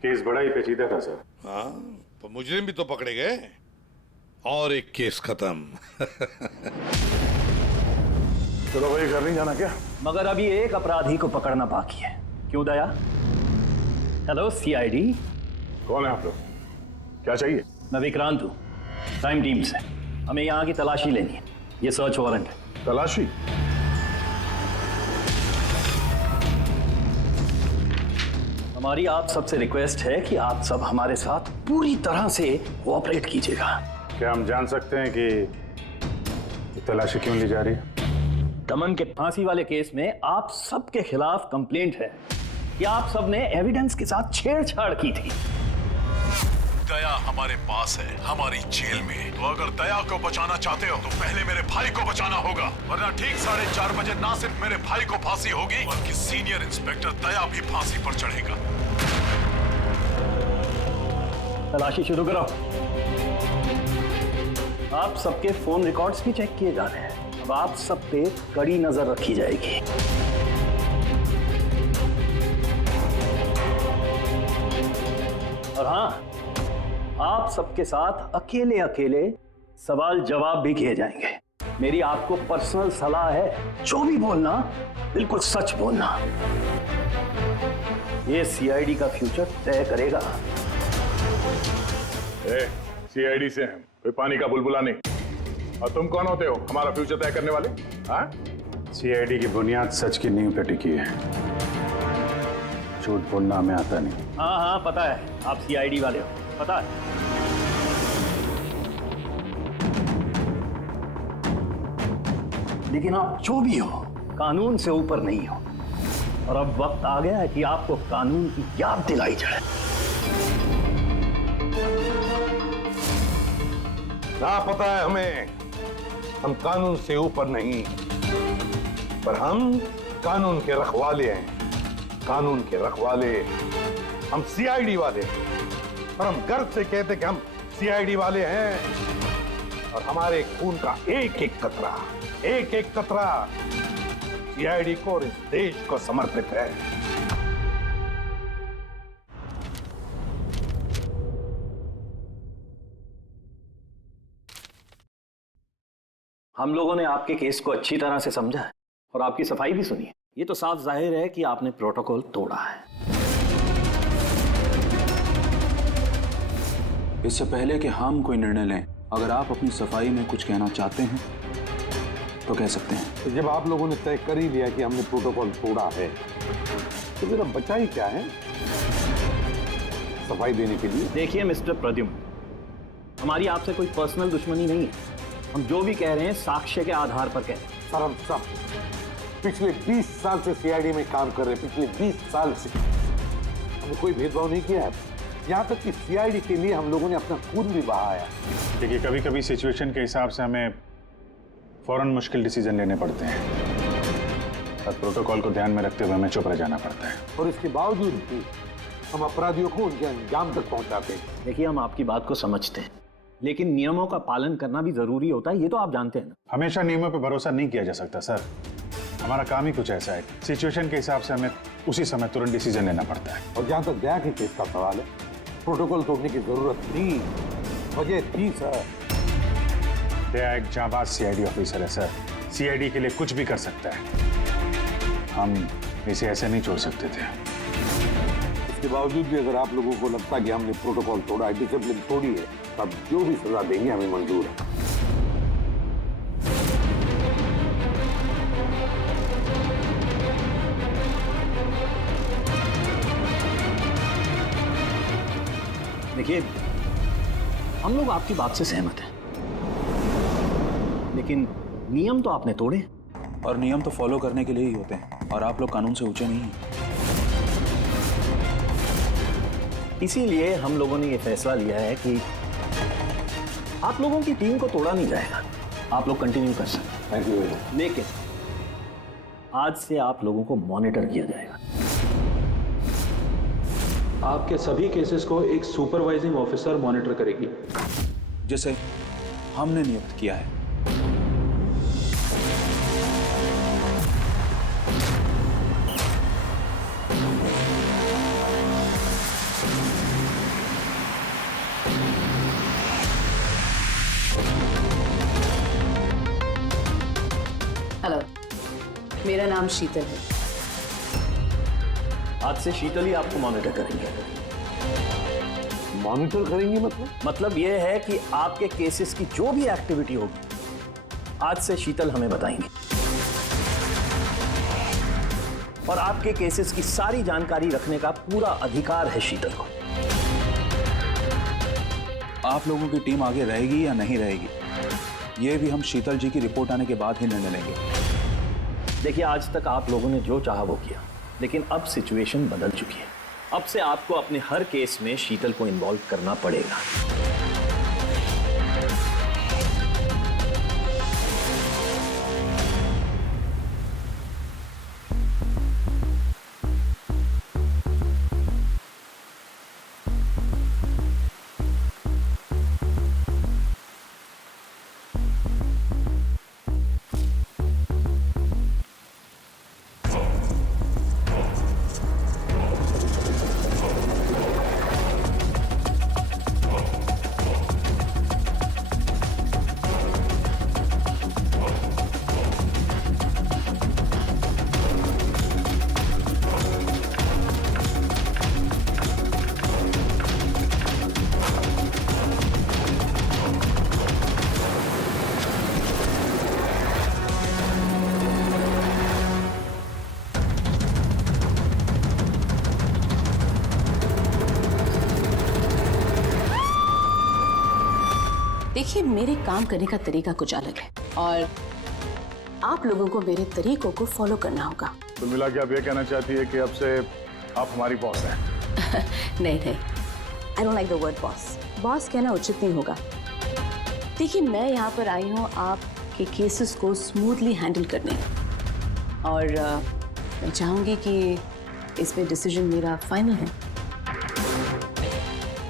केस बड़ा ही पेचीदा था सर। हाँ, तो मुजरिम भी तो पकड़े गए और एक केस खत्म। चलो भाई, घर नहीं जाना क्या? मगर अभी एक अपराधी को पकड़ना बाकी है। क्यों दया? Hello CID. कौन है आप लोग? क्या चाहिए? मैं विक्रांत हूँ, क्राइम टीम से। हमें यहाँ की तलाशी लेनी है। ये सर्च वारंट है। हमारी आप सबसे रिक्वेस्ट है कि आप सब हमारे साथ पूरी तरह से कोऑपरेट कीजिएगा। क्या हम जान सकते हैं कि तलाशी क्यों ली जा रही है? दमन के फांसी वाले केस में आप सबके खिलाफ कंप्लेंट है कि आप सब ने एविडेंस के साथ छेड़छाड़ की थी। दया हमारे पास है, हमारी जेल में। तो अगर दया को बचाना चाहते हो तो पहले मेरे भाई को बचाना होगा, वरना ठीक 4:30 बजे ना सिर्फ मेरे भाई को फांसी होगी बल्कि सीनियर इंस्पेक्टर दया भी फांसी पर चढ़ेगा। तलाशी शुरू करो। आप सबके फोन रिकॉर्ड्स भी चेक किए जा रहे हैं। अब आप सब पे कड़ी नजर रखी जाएगी। और हाँ, आप सबके साथ अकेले अकेले सवाल जवाब भी किए जाएंगे। मेरी आपको पर्सनल सलाह है, जो भी बोलना बिल्कुल सच बोलना। ये सीआईडी का फ्यूचर तय करेगा। सीआईडी से हैं, कोई पानी का बुलबुला नहीं। और तुम कौन होते हो हमारा फ्यूचर तय करने वाले? हाँ? सीआईडी की बुनियाद सच की नींव पे टिकी है। झूठ बोलना हमें आता नहीं। हाँ हाँ पता है, आप सीआईडी वाले हो, पता है। लेकिन आप जो भी हो, कानून से ऊपर नहीं हो। और अब वक्त आ गया है कि आपको कानून की याद दिलाई जाए। ना पता है हमें, हम कानून से ऊपर नहीं, पर हम कानून के रखवाले हैं। कानून के रखवाले हम सीआईडी वाले, और हम गर्व से कहते कि हम सीआईडी वाले हैं। और हमारे खून का एक एक कतरा सीआईडी को और इस देश को समर्पित है। हम लोगों ने आपके केस को अच्छी तरह से समझा है और आपकी सफाई भी सुनी है। ये तो साफ जाहिर है कि आपने प्रोटोकॉल तोड़ा है। इससे पहले कि हम कोई निर्णय लें, अगर आप अपनी सफाई में कुछ कहना चाहते हैं तो कह सकते हैं। तो जब आप लोगों ने तय कर ही लिया कि हमने प्रोटोकॉल तोड़ा है, तो मेरा बचा ही क्या है सफाई देने के लिए? देखिए मिस्टर प्रद्युम्न, हमारी आपसे कोई पर्सनल दुश्मनी नहीं है। हम जो भी कह रहे हैं साक्ष्य के आधार पर कह रहे हैं। सर, हम सब पिछले 20 साल से सीआईडी में काम कर रहे हैं। पिछले 20 साल से हमने कोई भेदभाव नहीं किया है। यहाँ तक कि सीआईडी के लिए हम लोगों ने अपना खून भी बहाया। देखिए, कभी कभी सिचुएशन के हिसाब से हमें फौरन मुश्किल डिसीजन लेने पड़ते हैं और प्रोटोकॉल को ध्यान में रखते हुए हमें चुप रह जाना पड़ता है। और इसके बावजूद भी हम अपराधियों को उनके अंजाम तक पहुंचाते हैं। देखिए, हम आपकी बात को समझते हैं, लेकिन नियमों का पालन करना भी जरूरी होता है, ये तो आप जानते हैं ना। हमेशा नियमों पर भरोसा नहीं किया जा सकता सर। हमारा काम ही कुछ ऐसा है, सिचुएशन के हिसाब से हमें उसी समय तुरंत डिसीजन लेना पड़ता है। और जहां तक दया के केस का सवाल है, प्रोटोकॉल तोड़ने की जरूरत थी, वजह थी सर। दया एक जाबाज सीआईडी ऑफिसर है सर, सीआईडी के लिए कुछ भी कर सकता है। हम इसे ऐसे नहीं छोड़ सकते थे। इसके बावजूद भी अगर आप लोगों को लगता कि हमने प्रोटोकॉल तोड़ा है, डिसिप्लिन तोड़ी है, तब जो भी सजा देंगे हमें मंजूर है। देखिए, हम लोग आपकी बात से सहमत हैं, लेकिन नियम तो आपने तोड़े। और नियम तो फॉलो करने के लिए ही होते हैं, और आप लोग कानून से ऊंचे नहीं हैं। इसीलिए हम लोगों ने ये फैसला लिया है कि आप लोगों की टीम को तोड़ा नहीं जाएगा, आप लोग कंटिन्यू कर सकते हैं। लेकिन आज से आप लोगों को मॉनिटर किया जाएगा। आपके सभी केसेस को एक सुपरवाइजिंग ऑफिसर मॉनिटर करेगी, जैसे हमने नियुक्त किया है। हेलो, मेरा नाम शीतल है। आज से शीतल ही आपको मॉनिटर करेंगे। मॉनिटर करेंगे मतलब ये है कि आपके केसेस की जो भी एक्टिविटी होगी, आज से शीतल हमें बताएंगे। और आपके केसेस की सारी जानकारी रखने का पूरा अधिकार है शीतल को। आप लोगों की टीम आगे रहेगी या नहीं रहेगी, ये भी हम शीतल जी की रिपोर्ट आने के बाद ही निर्णय लेंगे। देखिए, आज तक आप लोगों ने जो चाहा वो किया, लेकिन अब सिचुएशन बदल चुकी है। अब से आपको अपने हर केस में शीतल को इन्वॉल्व करना पड़ेगा। देखिए, मेरे काम करने का तरीका कुछ अलग है और आप लोगों को मेरे तरीकों को फॉलो करना होगा। कुल मिला के आप ये कहना चाहती है कि अब से आप हमारी बॉस हैं? नहीं, I don't like the word boss. Boss कहना उचित नहीं होगा। देखिए, मैं यहाँ पर आई हूँ आपके केसेस को स्मूथली हैंडल करने और मैं चाहूँगी कि इसमें डिसीजन मेरा फाइनल है।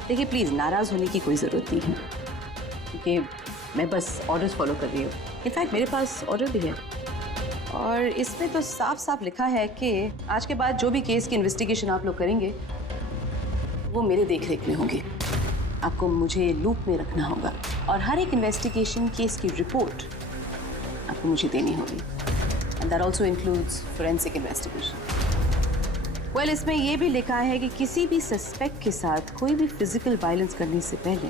देखिए, प्लीज़ नाराज़ होने की कोई ज़रूरत नहीं है, क्योंकि मैं बस ऑर्डर्स फॉलो कर रही हूँ। इनफैक्ट मेरे पास ऑर्डर भी है और इसमें तो साफ साफ लिखा है कि आज के बाद जो भी केस की इन्वेस्टिगेशन आप लोग करेंगे वो मेरे देखरेख में होगी। आपको मुझे लूप में रखना होगा और हर एक इन्वेस्टिगेशन केस की रिपोर्ट आपको मुझे देनी होगी। And that also includes forensic investigation. Well, इसमें यह भी लिखा है कि किसी भी सस्पेक्ट के साथ कोई भी फिजिकल वायलेंस करने से पहले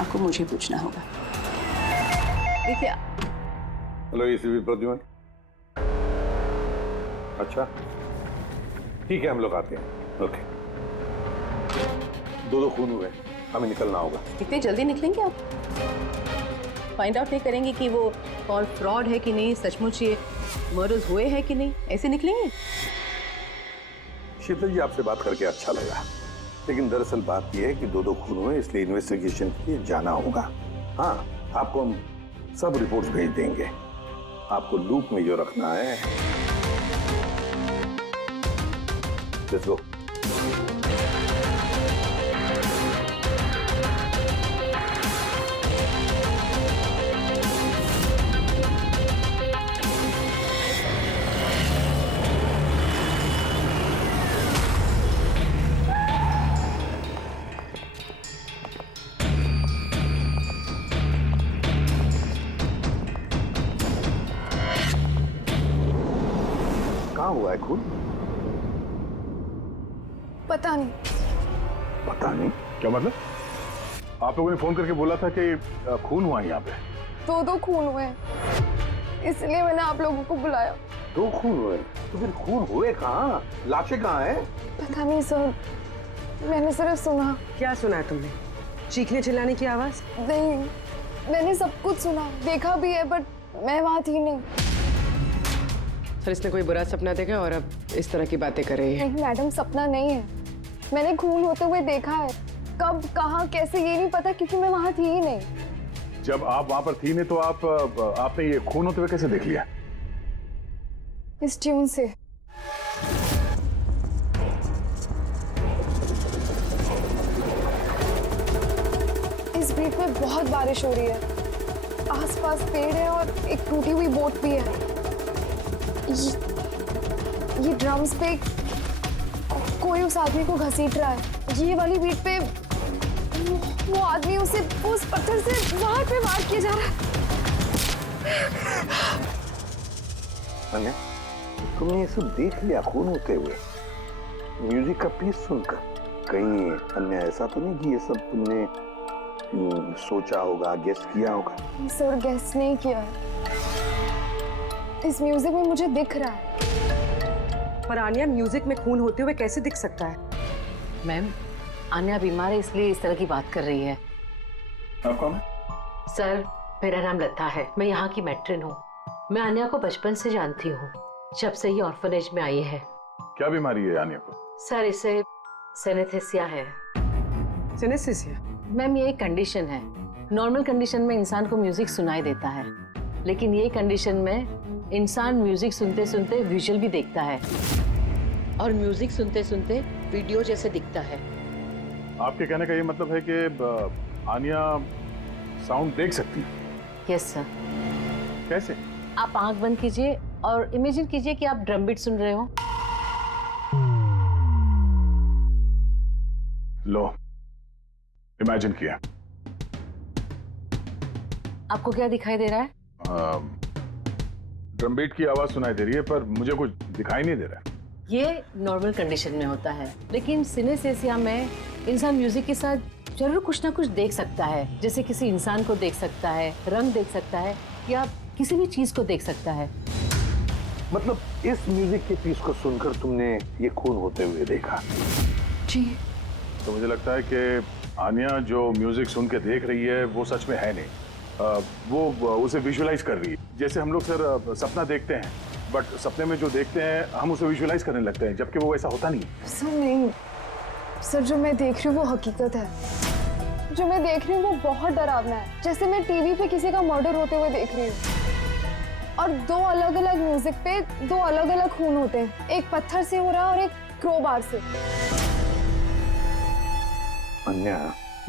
आपको मुझे पूछना होगा। देखिए, हेलो एसीपी प्रद्युमन। अच्छा, ठीक है, हम लोग आते हैं। ओके। दो खून हुए, हमें निकलना होगा। कितने जल्दी निकलेंगे आप? फाइंड आउट नहीं करेंगे कि वो कॉल फ्रॉड है कि नहीं, सचमुच ये मर्डर्स हुए हैं कि नहीं, ऐसे निकलेंगे? शीतल जी, आपसे बात करके अच्छा लगा, लेकिन दरअसल बात यह है कि दो खून हुए, इसलिए इन्वेस्टिगेशन के लिए जाना होगा। हाँ, आपको हम सब रिपोर्ट्स भेज देंगे। आपको लूप में जो रखना है, लेट्स गो। कहाँ हुआ है खून? पता नहीं। पता नहीं? क्या मतलब? आप लोगों ने फोन करके बोला था कि खून हुआ है यहाँ पे। दो खून हुए हैं, इसलिए मैंने आप लोगों को बुलाया। दो खून हुए? तो फिर खून हुए कहाँ? लाशें कहाँ हैं? पता नहीं सर, मैंने सिर्फ सुना। क्या सुना है तुमने? चीखने चिल्लाने की आवाज? नहीं, मैंने सब कुछ सुना, देखा भी है, बट मैं वहाँ थी नहीं। सर, इसने कोई बुरा सपना देखा और अब इस तरह की बातें कर रही है। नहीं मैडम, सपना नहीं है, मैंने खून होते हुए देखा है। कब, कहाँ, कैसे, ये नहीं पता, क्योंकि मैं वहाँ थी ही नहीं। जब आप वहां पर थी नहीं तो आपने ये खून होते हुए कैसे देख लिया? इस ट्यून से। इस बीट में बहुत बारिश हो रही है, आसपास पेड़ है और एक टूटी हुई बोट भी है। ये ड्रम्स पे कोई उस आदमी को घसीट रहा है। ये वाली बीट पे वो आदमी उसे उस पत्थर से बाहर पे वार किया जा रहा है। अन्या, तुमने ये सब देख लिया खून होते हुए, म्यूजिक का पीस सुनकर? कहीं अन्या ऐसा तो नहीं कि ये सब तुमने सोचा होगा, गेस किया होगा? सर, गेस नहीं किया है। इस म्यूजिक में मुझे दिख रहा है पर आन्या म्यूजिक में खून होते हुए कैसे दिख सकता है? मैम, आन्या बीमार है इसलिए इस तरह की बात कर रही है। आप कौन है? सर, मेरा नाम लता है, मैं यहाँ की मैट्रिन हूँ। मैं आन्या को बचपन से जानती हूँ, जब से ये ऑर्फनेज में आई है। क्या बीमारी है आन्या को? सर, इसे सेनेस्थेसिया है। सेनेस्थेसिया? मैम, ये एक कंडीशन है। नॉर्मल कंडीशन में इंसान को म्यूजिक सुनाई देता है, लेकिन ये कंडीशन में इंसान म्यूजिक सुनते सुनते विजुअल भी देखता है और म्यूजिक सुनते सुनते वीडियो जैसे दिखता है। आपके कहने का ये मतलब है कि आन्या साउंड देख सकती है? Yes sir. कैसे? आप आंख बंद कीजिए और इमेजिन कीजिए कि आप ड्रम बीट सुन रहे हो। लो, इमेजिन किया। आपको क्या दिखाई दे रहा है? ड्रम बीट की आवाज सुनाई दे रही है, पर मुझे कुछ दिखाई नहीं दे रहा है। ये नॉर्मल कंडीशन में होता है, लेकिन सिनेस्थेसिया में इंसान म्यूजिक के साथ जरूर कुछ ना कुछ देख सकता है, जैसे किसी इंसान को देख सकता है, रंग देख सकता है, या किसी भी चीज को देख सकता है। मतलब इस म्यूजिक के पीस को सुनकर तुमने ये खून होते हुए देखा? जी। तो मुझे लगता है कि आन्या जो म्यूजिक सुन के देख रही है वो सच में है नहीं, वो उसे विजुअलाइज कर रही है। जैसे हम लोग सर सपना देखते हैं, बट सपने में जो देखते हैं हम उसे विजुअलाइज करने लगते हैं, जबकि वो ऐसा होता नहीं। सर नहीं, सर जो मैं देख रही हूँ वो हकीकत है। जो मैं देख रही हूँ वो बहुत डरावना है, जैसे मैं टीवी पे किसी का मर्डर होते हुए देख रही हूँ। और दो अलग अलग म्यूजिक पे दो अलग अलग खून होते हैं, एक पत्थर से हो रहा है और एक क्रोबार से। अन्या,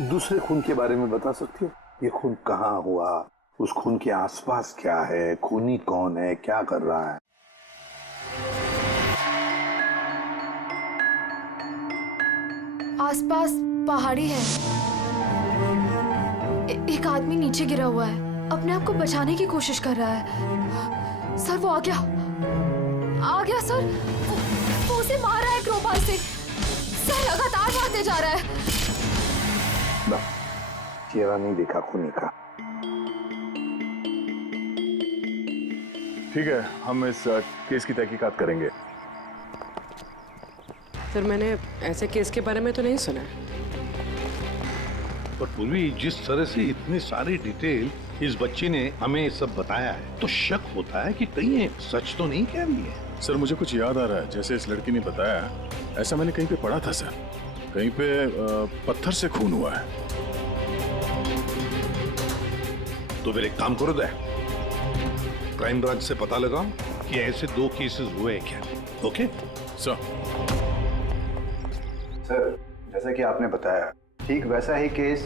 दूसरे खून के बारे में बता सकती हो? ये खून कहाँ हुआ, उस खून के आसपास क्या है, खूनी कौन है, क्या कर रहा है? आसपास पहाड़ी है। एक आदमी नीचे गिरा हुआ है, अपने आप को बचाने की कोशिश कर रहा है। सर वो आ गया सर। वो उसे मार रहा है क्रोबार से। सर लगातार मारते जा रहा है। चेहरा नहीं देखा खूनी का। ठीक है, हम इस केस की तहकीकात करेंगे। सर, मैंने ऐसे केस के बारे में तो नहीं सुना। पर पूर्वी, जिस तरह से इतनी सारी डिटेल इस बच्ची ने हमें सब बताया है, तो शक होता है कि कहीं ये सच तो नहीं कह रही है। सर, मुझे कुछ याद आ रहा है, जैसे इस लड़की ने बताया, ऐसा मैंने कहीं पे पढ़ा था सर। कहीं पे पत्थर से खून हुआ है। तो फिर एक काम करो, क्राइम ब्रांच से पता लगाओ कि ऐसे दो केसेस हुए क्या। Okay sir. सर, जैसे कि आपने बताया, ठीक वैसा ही केस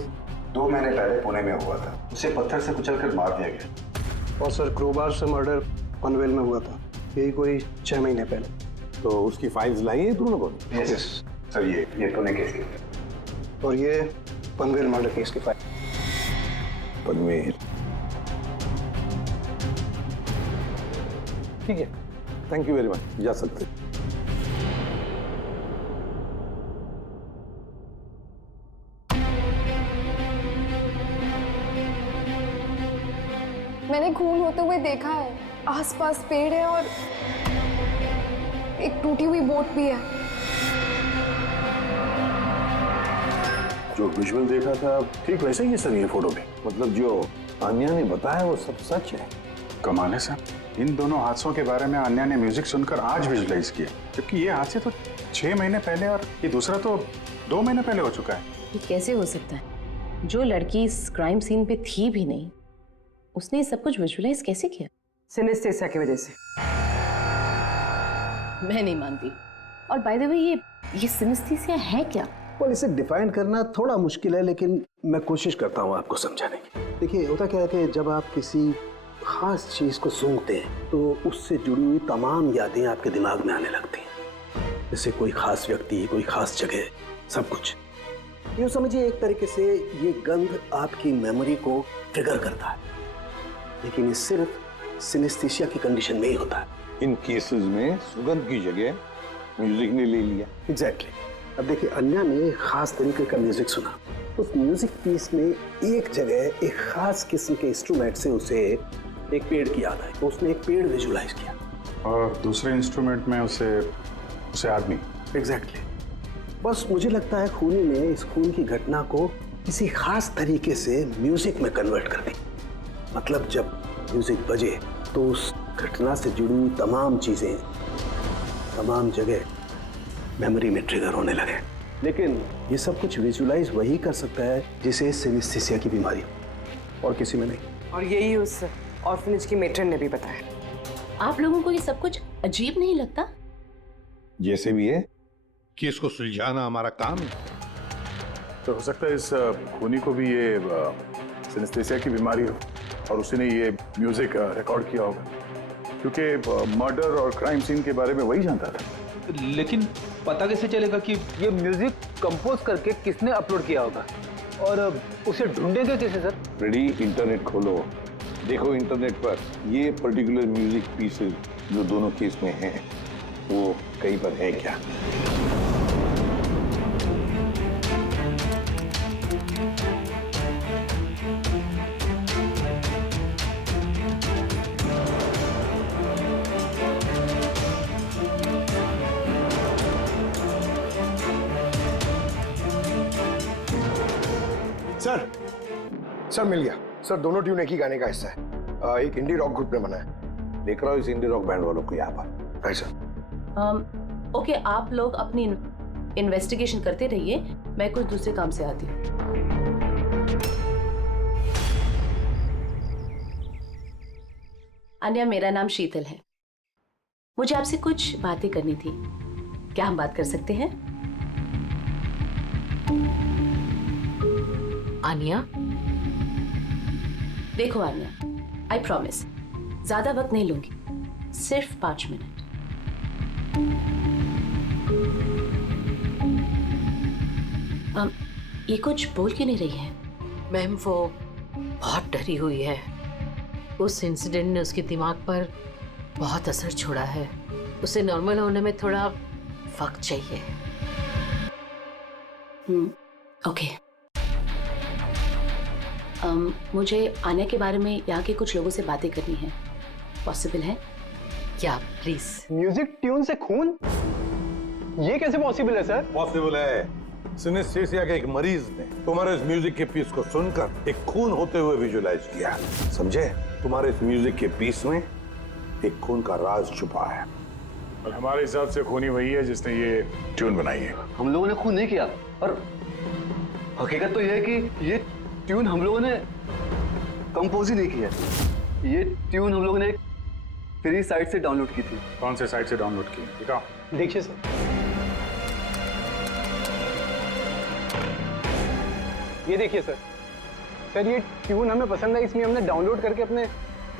2 महीने पहले पुणे में हुआ था। उसे पत्थर से कुचलकर मार दिया गया। और सर, क्रोबार से मर्डर पनवेल में हुआ था, यही कोई 6 महीने पहले। तो उसकी फाइल्स लाई है तुम लोगों ने? यस सर, ये पुणे केस की, और ये पनवेल मर्डर केस की फाइल। पनवेल, ठीक है, थैंक यू वेरी मच, जा सकते। मैंने खून होते हुए देखा है। आसपास पेड़ है और एक टूटी हुई बोट भी है। जो विजुअल देखा था ठीक वैसे ही है सर ये फोटो में। मतलब जो आन्या ने बताया वो सब सच है। कमाल है सर, इन दोनों हादसों के बारे में आन्या ने म्यूजिक सुनकर आज विजुलाइज किया, जबकि ये हादसे तो 6 महीने पहले और ये दूसरा तो 2 महीने पहले हो चुका है। ये कैसे हो सकता है? जो लड़की इस क्राइम सीन पे थी भी नहीं, उसने सब कुछ विजुलाइज कैसे किया? सिनेस्थेसिया की वजह से। मैं नहीं मानती। और बाय द वे, ये सिनेस्थेसिया है क्या? और इसे डिफाइन करना थोड़ा मुश्किल है, लेकिन मैं कोशिश करता हूँ आपको समझाने की। देखिए, होता क्या है कि जब आप किसी खास चीज को सूंघते हैं तो उससे जुड़ी हुई तमाम यादें आपके दिमाग में आने लगती हैं। जैसे कोई खास व्यक्ति, कोई खास जगह, सब कुछ। यूँ समझिए एक तरीके से ये गंध आपकी मेमोरी को ट्रिगर करता है, लेकिन ये सिर्फ सिनेस्थेसिया की कंडीशन में ही होता है। इन केसेस में सुगंध की जगह म्यूजिक ने ले लिया। एग्जैक्टली। अब देखिए, अन्या ने खास तरीके का म्यूजिक सुना। उस म्यूजिक पीस में एक जगह एक खास किस्म के इंस्ट्रूमेंट से उसे एक पेड़ की याद आई, तो उसने एक पेड़ विजुलाइज किया। और दूसरे इंस्ट्रूमेंट में उसे उसे आदमी। एग्जैक्टली। बस मुझे लगता है खूनी ने इस खून की घटना को किसी खास तरीके से म्यूजिक में कन्वर्ट कर दी। मतलब जब म्यूजिक बजे तो उस घटना से जुड़ी तमाम चीजें तमाम जगह मेमोरी में ट्रिगर होने लगे। लेकिन ये सब कुछ विजुलाइज वही कर सकता है जिसे सिनेस्थेसिया की बीमारी हो, और किसी में नहीं। और यही उस ऑर्फनेज की मेट्रन ने भी बताया। आप लोगों को ये सब कुछ अजीब नहीं लगता? जैसे भी है, केस को सुलझाना हमारा काम है। तो हो सकता है इस खूनी को भी ये सिनेस्थेसिया की बीमारी हो और उसी ने ये म्यूजिक रिकॉर्ड किया होगा, क्योंकि मर्डर और क्राइम सीन के बारे में वही जानता था। लेकिन पता कैसे चलेगा कि ये म्यूजिक कंपोज करके किसने अपलोड किया होगा, और उसे ढूंढेंगे कैसे सर? रेडी, इंटरनेट खोलो, देखो इंटरनेट पर ये पर्टिकुलर म्यूजिक पीसेस जो दोनों केस में हैं वो कहीं पर है क्या। सर मिल गया सर। दोनों ट्यून एक ही गाने का हिस्सा है, एक इंडी रॉक ग्रुप ने बना है। देख रहा हूँ इस इंडी रॉक बैंड वालों को यहाँ पर। Right sir. ओके, आप लोग अपनी इन्वेस्टिगेशन करते रहिए, मैं कुछ दूसरे काम से आती हूँ। अन्या, मेरा नाम शीतल है। मुझे आपसे कुछ बातें करनी थी, क्या हम बात कर सकते हैं? आन्या, देखो आन्या, आई प्रॉमिस ज्यादा वक्त नहीं लूंगी, सिर्फ 5 मिनट। ये कुछ बोल क्यों नहीं रही है? मैम वो बहुत डरी हुई है। उस इंसिडेंट ने उसके दिमाग पर बहुत असर छोड़ा है। उसे नॉर्मल होने में थोड़ा वक्त चाहिए। ओके। मुझे आन्या के बारे में यहाँ के कुछ लोगों से बातें करनी है, पॉसिबल है क्या? प्लीज। म्यूजिक ट्यून से खून, ये कैसे पॉसिबल है सर? पॉसिबल है। सिनेस्थेसिया के एक मरीज ने तुम्हारे इस म्यूजिक के पीस को सुनकर एक खून होते हुए विजुलाइज किया, समझे? तुम्हारे इस म्यूजिक के पीस में एक खून का राज छुपा है। और हमारे हिसाब से खूनी वही है जिसने ये ट्यून बनाई है। हम लोगों ने खून नहीं किया, और हकीकत तो यह है कि ये ट्यून हम लोगों ने कंपोज ही नहीं किया। ये ट्यून हम लोगों ने एक फ्री साइट से डाउनलोड की थी। कौन से साइट से डाउनलोड की? दिखाओ। देखिए सर, ये देखिए सर। सर ये ट्यून हमें पसंद है, इसलिए हमने डाउनलोड करके अपने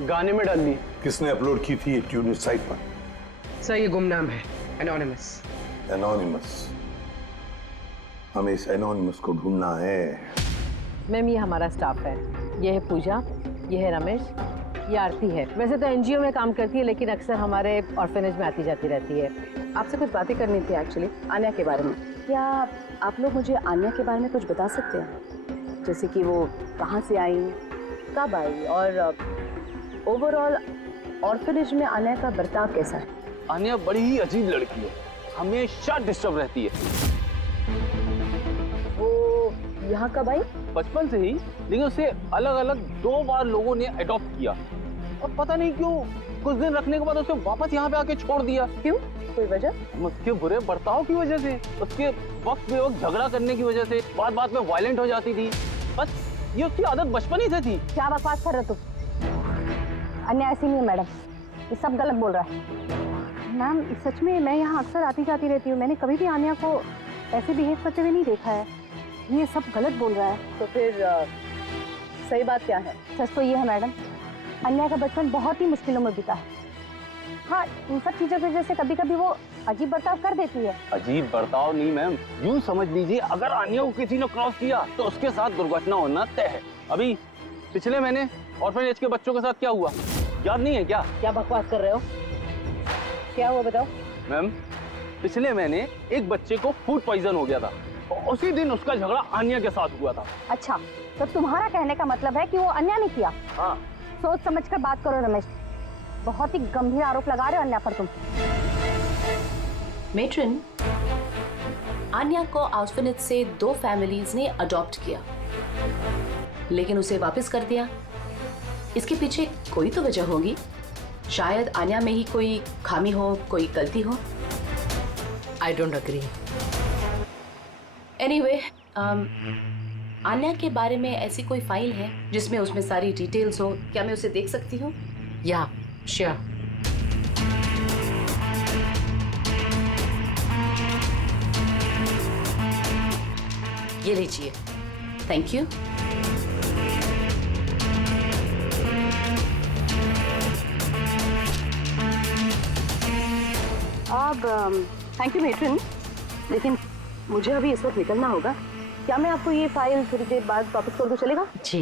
गाने में डाल दी। किसने अपलोड की थी ये ट्यून इस साइट पर? सर ये गुमनाम है, एनोनिमस। एनोनिमस। हमें इस एनोनिमस को ढूंढना है। मैम ये हमारा स्टाफ है, ये है पूजा, ये है रमेश, ये आरती है। वैसे तो एनजीओ में काम करती है लेकिन अक्सर हमारे ऑर्फेनेज में आती जाती रहती है। आपसे कुछ बातें करनी थी एक्चुअली, आन्या के बारे में। क्या आप लोग मुझे आन्या के बारे में कुछ बता सकते हैं? जैसे कि वो कहाँ से आई, कब आई, और ओवरऑल ऑर्फेनेज में आन्या का बर्ताव कैसा है? आन्या बड़ी ही अजीब लड़की है, हमेशा डिस्टर्ब रहती है। यहाँ कब आई? बचपन से ही, लेकिन उसे अलग अलग 2 बार लोगों ने अडॉप्ट किया, और पता नहीं क्यों कुछ दिन रखने के बाद उसे वापस यहाँ पे आके छोड़ दिया। क्यों? कोई वजह? उसके बुरे बर्ताव की वजह से, उसके वक्त में वक्त झगड़ा करने की वजह से, बात बात में वायलेंट हो जाती थी। बस ये उसकी आदत बचपन ही से थी। क्या बकवास कर रहे हो तुम? अन्या ऐसी नहीं है मैडम, ये सब गलत बोल रहा है। मैम सच में मैं यहाँ अक्सर आती जाती रहती हूँ, मैंने कभी भी आन्या को ऐसे बिहेव करते हुए नहीं देखा है। ये सब गलत बोल रहा है। तो फिर सही बात क्या है? सच तो ये है मैडम, अन्या का बचपन बहुत ही मुश्किलों में बीता है। हाँ, इन सब चीज़ों की वजह से कभी कभी वो अजीब बर्ताव कर देती है। अजीब बर्ताव नहीं मैम, यूं समझ लीजिए अगर आन्या को किसी ने क्रॉस किया तो उसके साथ दुर्घटना होना तय है। अभी पिछले महीने ऑर्फनेज के बच्चों के साथ क्या हुआ, याद नहीं है क्या? क्या बकवास कर रहे हो? क्या हुआ बताओ? मैम पिछले महीने एक बच्चे को फूड पॉइजन हो गया था, उसी दिन उसका झगड़ा आन्या के साथ हुआ था। अच्छा, तो तुम्हारा कहने का मतलब है कि वो अन्या ने किया? हाँ। सोच समझकर बात करो रमेश, बहुत ही गंभीर आरोप लगा रहे हो अन्या पर तुम। मेट्रन, आन्या को ऑर्फनेज से 2 फैमिलीज ने अडॉप्ट किया, लेकिन उसे वापस कर दिया। इसके पीछे कोई तो वजह होगी। शायद आन्या में ही कोई खामी हो, कोई गलती हो। I don't agree. Anyway, Anya के बारे में ऐसी कोई फाइल है जिसमें उसमें सारी डिटेल्स हो? क्या मैं उसे देख सकती हूँ? या श्योर। ये लीजिए। Thank you. अब थैंक यू मेट्रन, लेकिन मुझे अभी इस वक्त निकलना होगा। क्या मैं आपको ये फाइल थोड़ी देर बाद वापस कर दूं, चलेगा? जी।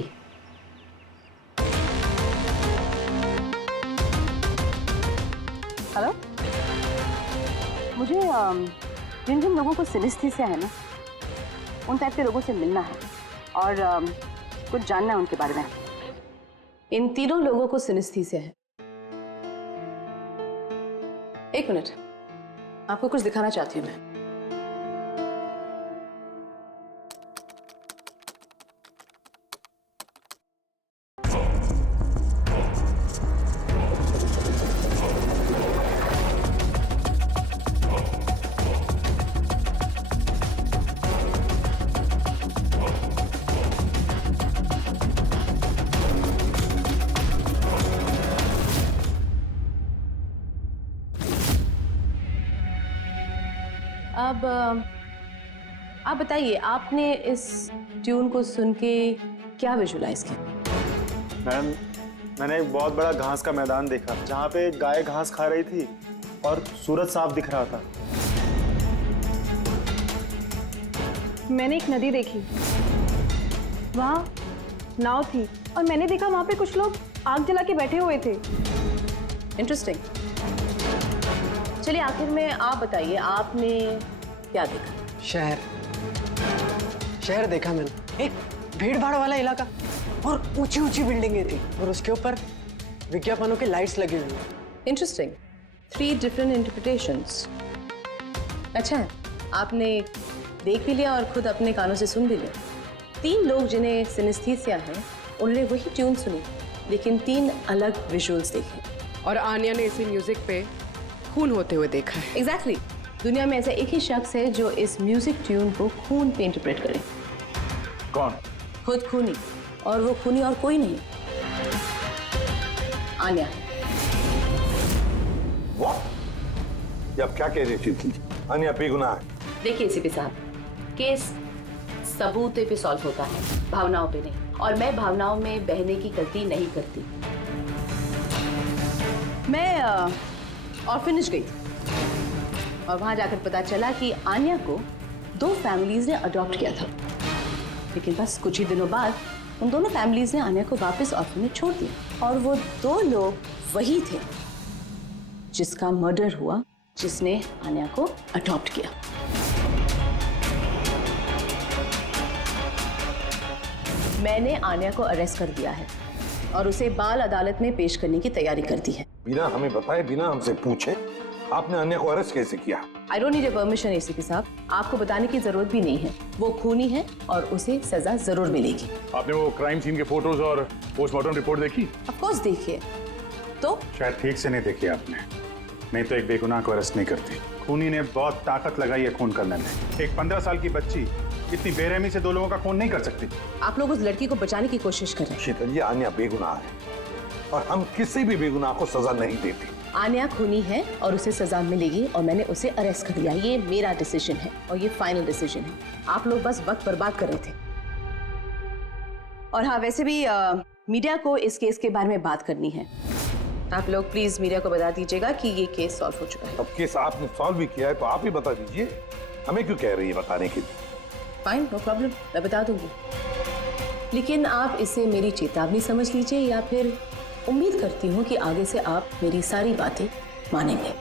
हेलो, मुझे जिन जिन लोगों को सिनेस्थीसिया है ना, उन टाइप के लोगों से मिलना है और कुछ जानना है उनके बारे में। इन तीनों लोगों को सिनेस्थीसिया है। एक मिनट, आपको कुछ दिखाना चाहती हूँ मैं। अब आप बताइए, आपने इस ट्यून को सुन के क्या विजुलाइज किया? मैम, मैंने एक बहुत बड़ा घास का मैदान देखा जहाँ पे गाय घास खा रही थी और सूरज साफ दिख रहा था। मैंने एक नदी देखी, वहाँ नाव थी और मैंने देखा वहाँ पे कुछ लोग आग जला के बैठे हुए थे। इंटरेस्टिंग। चलिए आखिर में आप बताइए, आपने क्या देखा? शहर देखा मैंने, एक भीड़ भाड़ वाला इलाका और ऊंची ऊंची बिल्डिंगें थी और उसके ऊपर विज्ञापनों की लाइट्स लगी हुई। इंटरेस्टिंग। 3 different interpretations. अच्छा है, आपने देख भी लिया और खुद अपने कानों से सुन भी लिया। 3 लोग जिन्हें सिनेस्थीसिया है, उन्होंने वही ट्यून सुनी, लेकिन 3 अलग विजुअल्स देखे। और आन्या ने इसी म्यूजिक पे खून होते हुए देखा है। एग्जैक्टली। दुनिया में ऐसा एक ही शख्स है जो इस म्यूजिक ट्यून को खून पे इंटरप्रेट करे। कौन? खुद खूनी, और वो खूनी और कोई नहीं, आन्या। वाह, ये आप क्या कह रही थी? आन्या बेगुनाह है। देखिए सीपी साहब, केस सबूत पे सॉल्व होता है, भावनाओं पे नहीं, और मैं भावनाओं में बहने की गलती नहीं करती। मैं ऑर्फनेज गई और वहां जाकर पता चला कि आन्या को 2 फैमिलीज ने अडॉप्ट किया था, लेकिन बस कुछ ही दिनों बाद उन दोनों फैमिलीज ने आन्या को वापस ऑर्फनेज छोड़ दिया। और वो 2 लोग वही थे जिसका मर्डर हुआ, जिसने आन्या को अडॉप्ट किया। मैंने आन्या को अरेस्ट कर दिया है और उसे बाल अदालत में पेश करने की तैयारी कर दी है। बिना हमें बताए, बिना हमसे पूछे आपने आन्या को अरेस्ट कैसे किया? I don't need a permission ACP साहब, आपको बताने की जरूरत भी नहीं है। वो खूनी है और उसे सजा जरूर मिलेगी। आपने वो क्राइम सीन के फोटोज और पोस्टमार्टम रिपोर्ट देखी? ऑफ कोर्स देखिए। तो शायद ठीक से नहीं देखी आपने, नहीं तो एक बेगुनाह को अरेस्ट नहीं करती। खूनी ने बहुत ताकत लगाई है खून करने में। एक 15 साल की बच्ची इतनी बेरहमी से 2 लोगों का खून नहीं कर सकती। आप लोग उस लड़की को बचाने की कोशिश करें। शीतल, ये आन्या बेगुनाह है और हम किसी भी बेगुनाह को सजा नहीं देते। आन्या खूनी है और उसे सजा मिलेगी और मैंने उसे अरेस्ट कर लिया। ये मेरा डिसीजन है और ये फाइनल डिसीजन है। आप लोग बस वक्त बर्बाद कर रहे थे। और हाँ, वैसे भी मीडिया को इस केस के बारे में बात करनी है। आप लोग प्लीज मीडिया को बता दीजिएगा कि ये केस सॉल्व हो चुका है। अब केस आपने सॉल्व भी किया है तो आप ही बता दीजिए, हमें क्यों कह रही है बताने के लिए? फाइन, नो प्रॉब्लम, मैं बता दूंगी। लेकिन आप इसे मेरी चेतावनी समझ लीजिए, या फिर उम्मीद करती हूँ कि आगे से आप मेरी सारी बातें मानेंगे।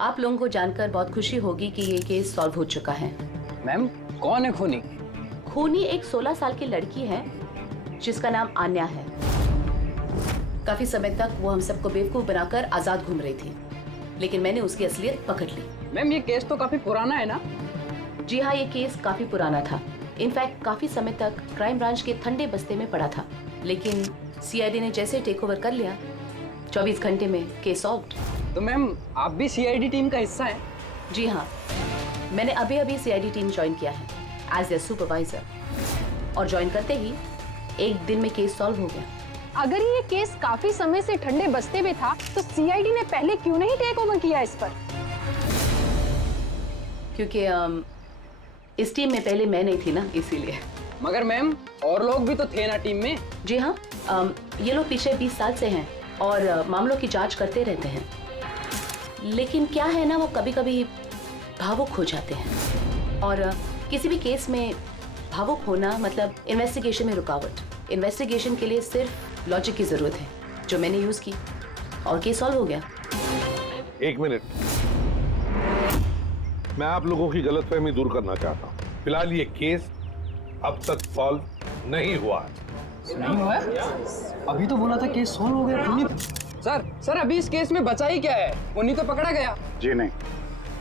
आप लोगों को जानकर बहुत खुशी होगी कि ये केस सॉल्व हो चुका है। मैम, कौन है खूनी? खूनी एक 16 साल की लड़की है जिसका नाम आन्या है। काफी समय तक वो हम सबको बेवकूफ बनाकर आजाद घूम रही थी, लेकिन मैंने उसकी असलियत पकड़ ली। मैम ये केस तो काफी पुराना है ना? जी हाँ, ये केस काफी पुराना था। इनफैक्ट काफी समय तक क्राइम ब्रांच के ठंडे बस्ते में पड़ा था, लेकिन सीआईडी ने जैसे टेक ओवर कर लिया 24 घंटे में केस सॉल्व्ड। तो मैम आप भी सीआईडी टीम का हिस्सा हैं? जी हाँ, मैंने अभी अभी सीआईडी टीम ज्वाइन किया है एज ए सुपरवाइजर, और ज्वाइन करते ही एक दिन में केस सॉल्व हो गया। अगर ये केस काफी समय से ठंडे बस्ते में था तो सीआईडी ने पहले क्यों नहीं टेक ओवर किया इस पर? क्योंकि इस टीम में पहले मैं नहीं थी ना, इसीलिए। मगर मैम और लोग भी तो थे ना टीम में? जी हाँ, ये लोग पीछे 20 साल से हैं और मामलों की जांच करते रहते हैं, लेकिन क्या है ना, वो कभी कभी भावुक हो जाते हैं। और किसी भी केस में भावुक होना मतलब इन्वेस्टिगेशन में रुकावट। इन्वेस्टिगेशन के लिए सिर्फ लॉजिक की जरूरत है, जो मैंने यूज की और केस सॉल्व हो गया। एक मिनट, मैं आप लोगों की गलतफहमी दूर करना चाहता हूँ। फिलहाल ये केस अब तक सॉल्व नहीं हुआ है। नहीं हुआ? अभी तो बोला था केस सॉल्व हो गया। सर अभी इस केस में बचा ही क्या है? उन्हीं तो पकड़ा गया। जी नहीं,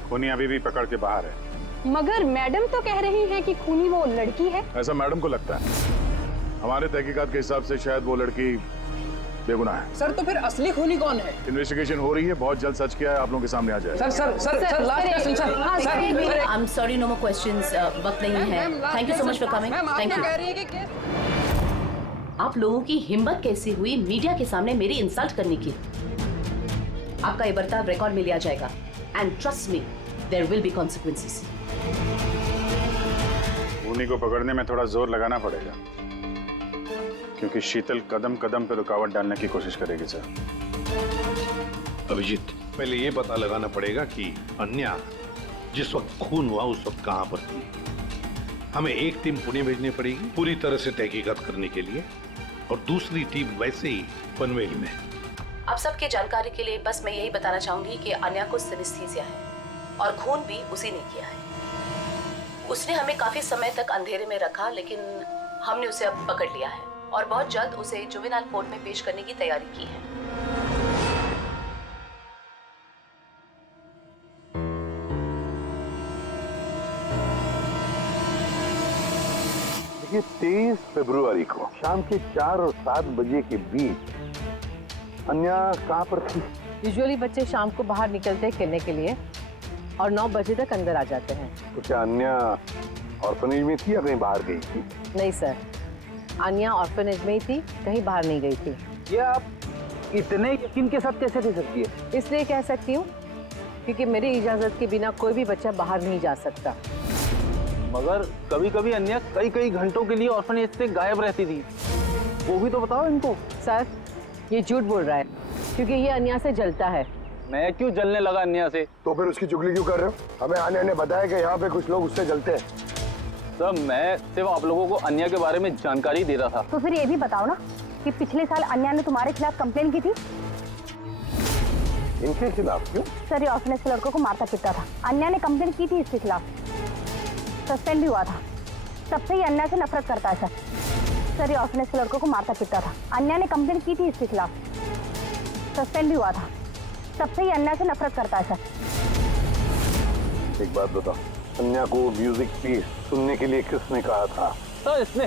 खूनी अभी भी पकड़ के बाहर है। मगर मैडम तो कह रही है कि खूनी वो लड़की है। ऐसा मैडम को लगता है। हमारे तहकीकात के हिसाब से शायद वो लड़की बेगुनाह है। सर तो फिर असली खूनी कौन है? इन्वेस्टिगेशन हो रही है, बहुत जल्द सच क्या है आप लोगों के सामने आ जाएगा। Sir last question sir. I am sorry, no more questions, वक्त नहीं है। Thank you so much for coming. Thank you. आप लोगों की हिम्मत कैसी हुई मीडिया के सामने मेरी इंसल्ट करने की? आपका ये बर्ताव रिकॉर्ड में लिया जाएगा and trust me, there will be consequences. खूनी को पकड़ने में थोड़ा जोर लगाना पड़ेगा, क्योंकि शीतल कदम कदम पे रुकावट डालने की कोशिश करेगी सर। अभिजीत, पहले ये पता लगाना पड़ेगा कि अन्या जिस वक्त खून हुआ उस वक्त कहां पर थी। हमें एक टीम पुणे भेजनी पड़ेगी पूरी तरह से तहकीकात करने के लिए, और दूसरी टीम वैसे ही पनवेल में। आप सबके जानकारी के लिए बस मैं यही बताना चाहूंगी कि अन्या को सिनेस्थीसिया है और खून भी उसी ने किया है। उसने हमें काफी समय तक अंधेरे में रखा, लेकिन हमने उसे अब पकड़ लिया है और बहुत जल्द उसे जुवेनाइल कोर्ट में पेश करने की तैयारी की है। देखिए, 23 फरवरी को शाम के 4 और 7 बजे के बीच अन्या कहाँ पर थी? यूजुअली बच्चे शाम को बाहर निकलते हैं खेलने के लिए और 9 बजे तक अंदर आ जाते हैं। तो क्या अन्या ऑर्फनेज में थी या कहीं बाहर गई थी? नहीं सर, अन्या ऑर्फनेज में ही थी, कहीं बाहर नहीं गई थी। ये आप इतने यकीन के साथ कैसे कह सकती है? इसलिए कह सकती हूँ क्योंकि मेरी इजाजत के बिना कोई भी बच्चा बाहर नहीं जा सकता। मगर कभी कभी अन्या कई घंटों के लिए ऑर्फनेज से गायब रहती थी, वो भी तो बताओ इनको। सर ये झूठ बोल रहा है क्योंकि ये अन्या से जलता है। मैं क्यों जलने लगा अन्या से? तो फिर उसकी चुगली क्यों कर रहे हो? हमें आन्या ने बताया कि यहाँ पे कुछ लोग उससे जलते हैं। सर मैं सिर्फ आप लोगों को अन्या के बारे में जानकारी दे रहा था। तो फिर ये भी बताओ ना कि पिछले साल अन्या ने तुम्हारे खिलाफ कंप्लेन की थी। इनके खिलाफ क्यों? सर ये ऑर्फनेज के लड़कों को मारता पीटता था। अन्या ने कंप्लेन की थी इसके खिलाफ, सस्पेंड भी हुआ था। तब से ही अन्या से नफरत करता है सर ये ऑर्फनेज के लड़कों को मारता पीटता था। अन्या ने कंप्लेन की थी इसके खिलाफ, सस्पेंड भी हुआ था। तब से ही अन्या से नफरत करता है सर। एक बात बताओ, अन्या को म्यूजिक पीस सुनने के लिए किसने कहा था? सर इसने।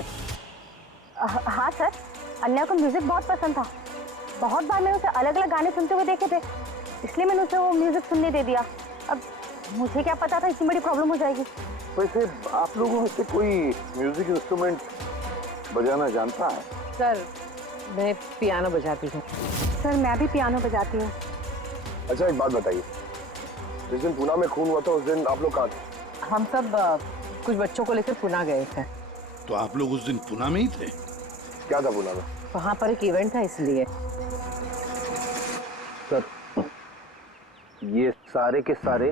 हाँ सर, अन्या को म्यूजिक बहुत पसंद था। बहुत बार मैंने उसे अलग अलग गाने सुनते हुए देखे थे, इसलिए मैंने उसे वो म्यूजिक सुनने दे दिया। अब मुझे क्या पता था इतनी बड़ी प्रॉब्लम हो जाएगी। वैसे आप लोगों में से कोई म्यूजिक इंस्ट्रूमेंट बजाना जानता है? सर मैं पियानो बजाती हूँ। सर मैं भी पियानो बजाती हूँ। अच्छा एक बात बताइए, जिस दिन पुणे में खून हुआ था उस दिन आप लोग कहाँ थे? हम सब कुछ बच्चों को लेकर पुणे गए थे। तो आप लोग उस दिन पुणे में ही थे? क्या था पुणे में? वहाँ पर एक इवेंट था इसलिए। सर ये सारे के सारे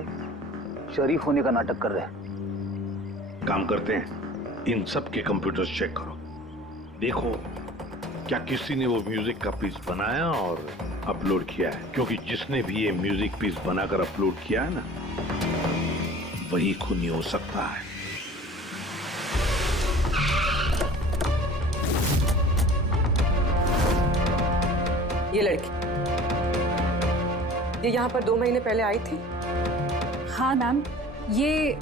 शरीफ होने का नाटक कर रहे हैं। काम करते हैं, इन सब के कंप्यूटर्स चेक करो, देखो क्या किसी ने वो म्यूजिक का पीस बनाया और अपलोड किया है, क्योंकि जिसने भी ये म्यूजिक पीस बनाकर अपलोड किया है ना, वही खूनी हो सकता है। ये लड़की, ये यहाँ पर 2 महीने पहले आई थी? हाँ मैम, ये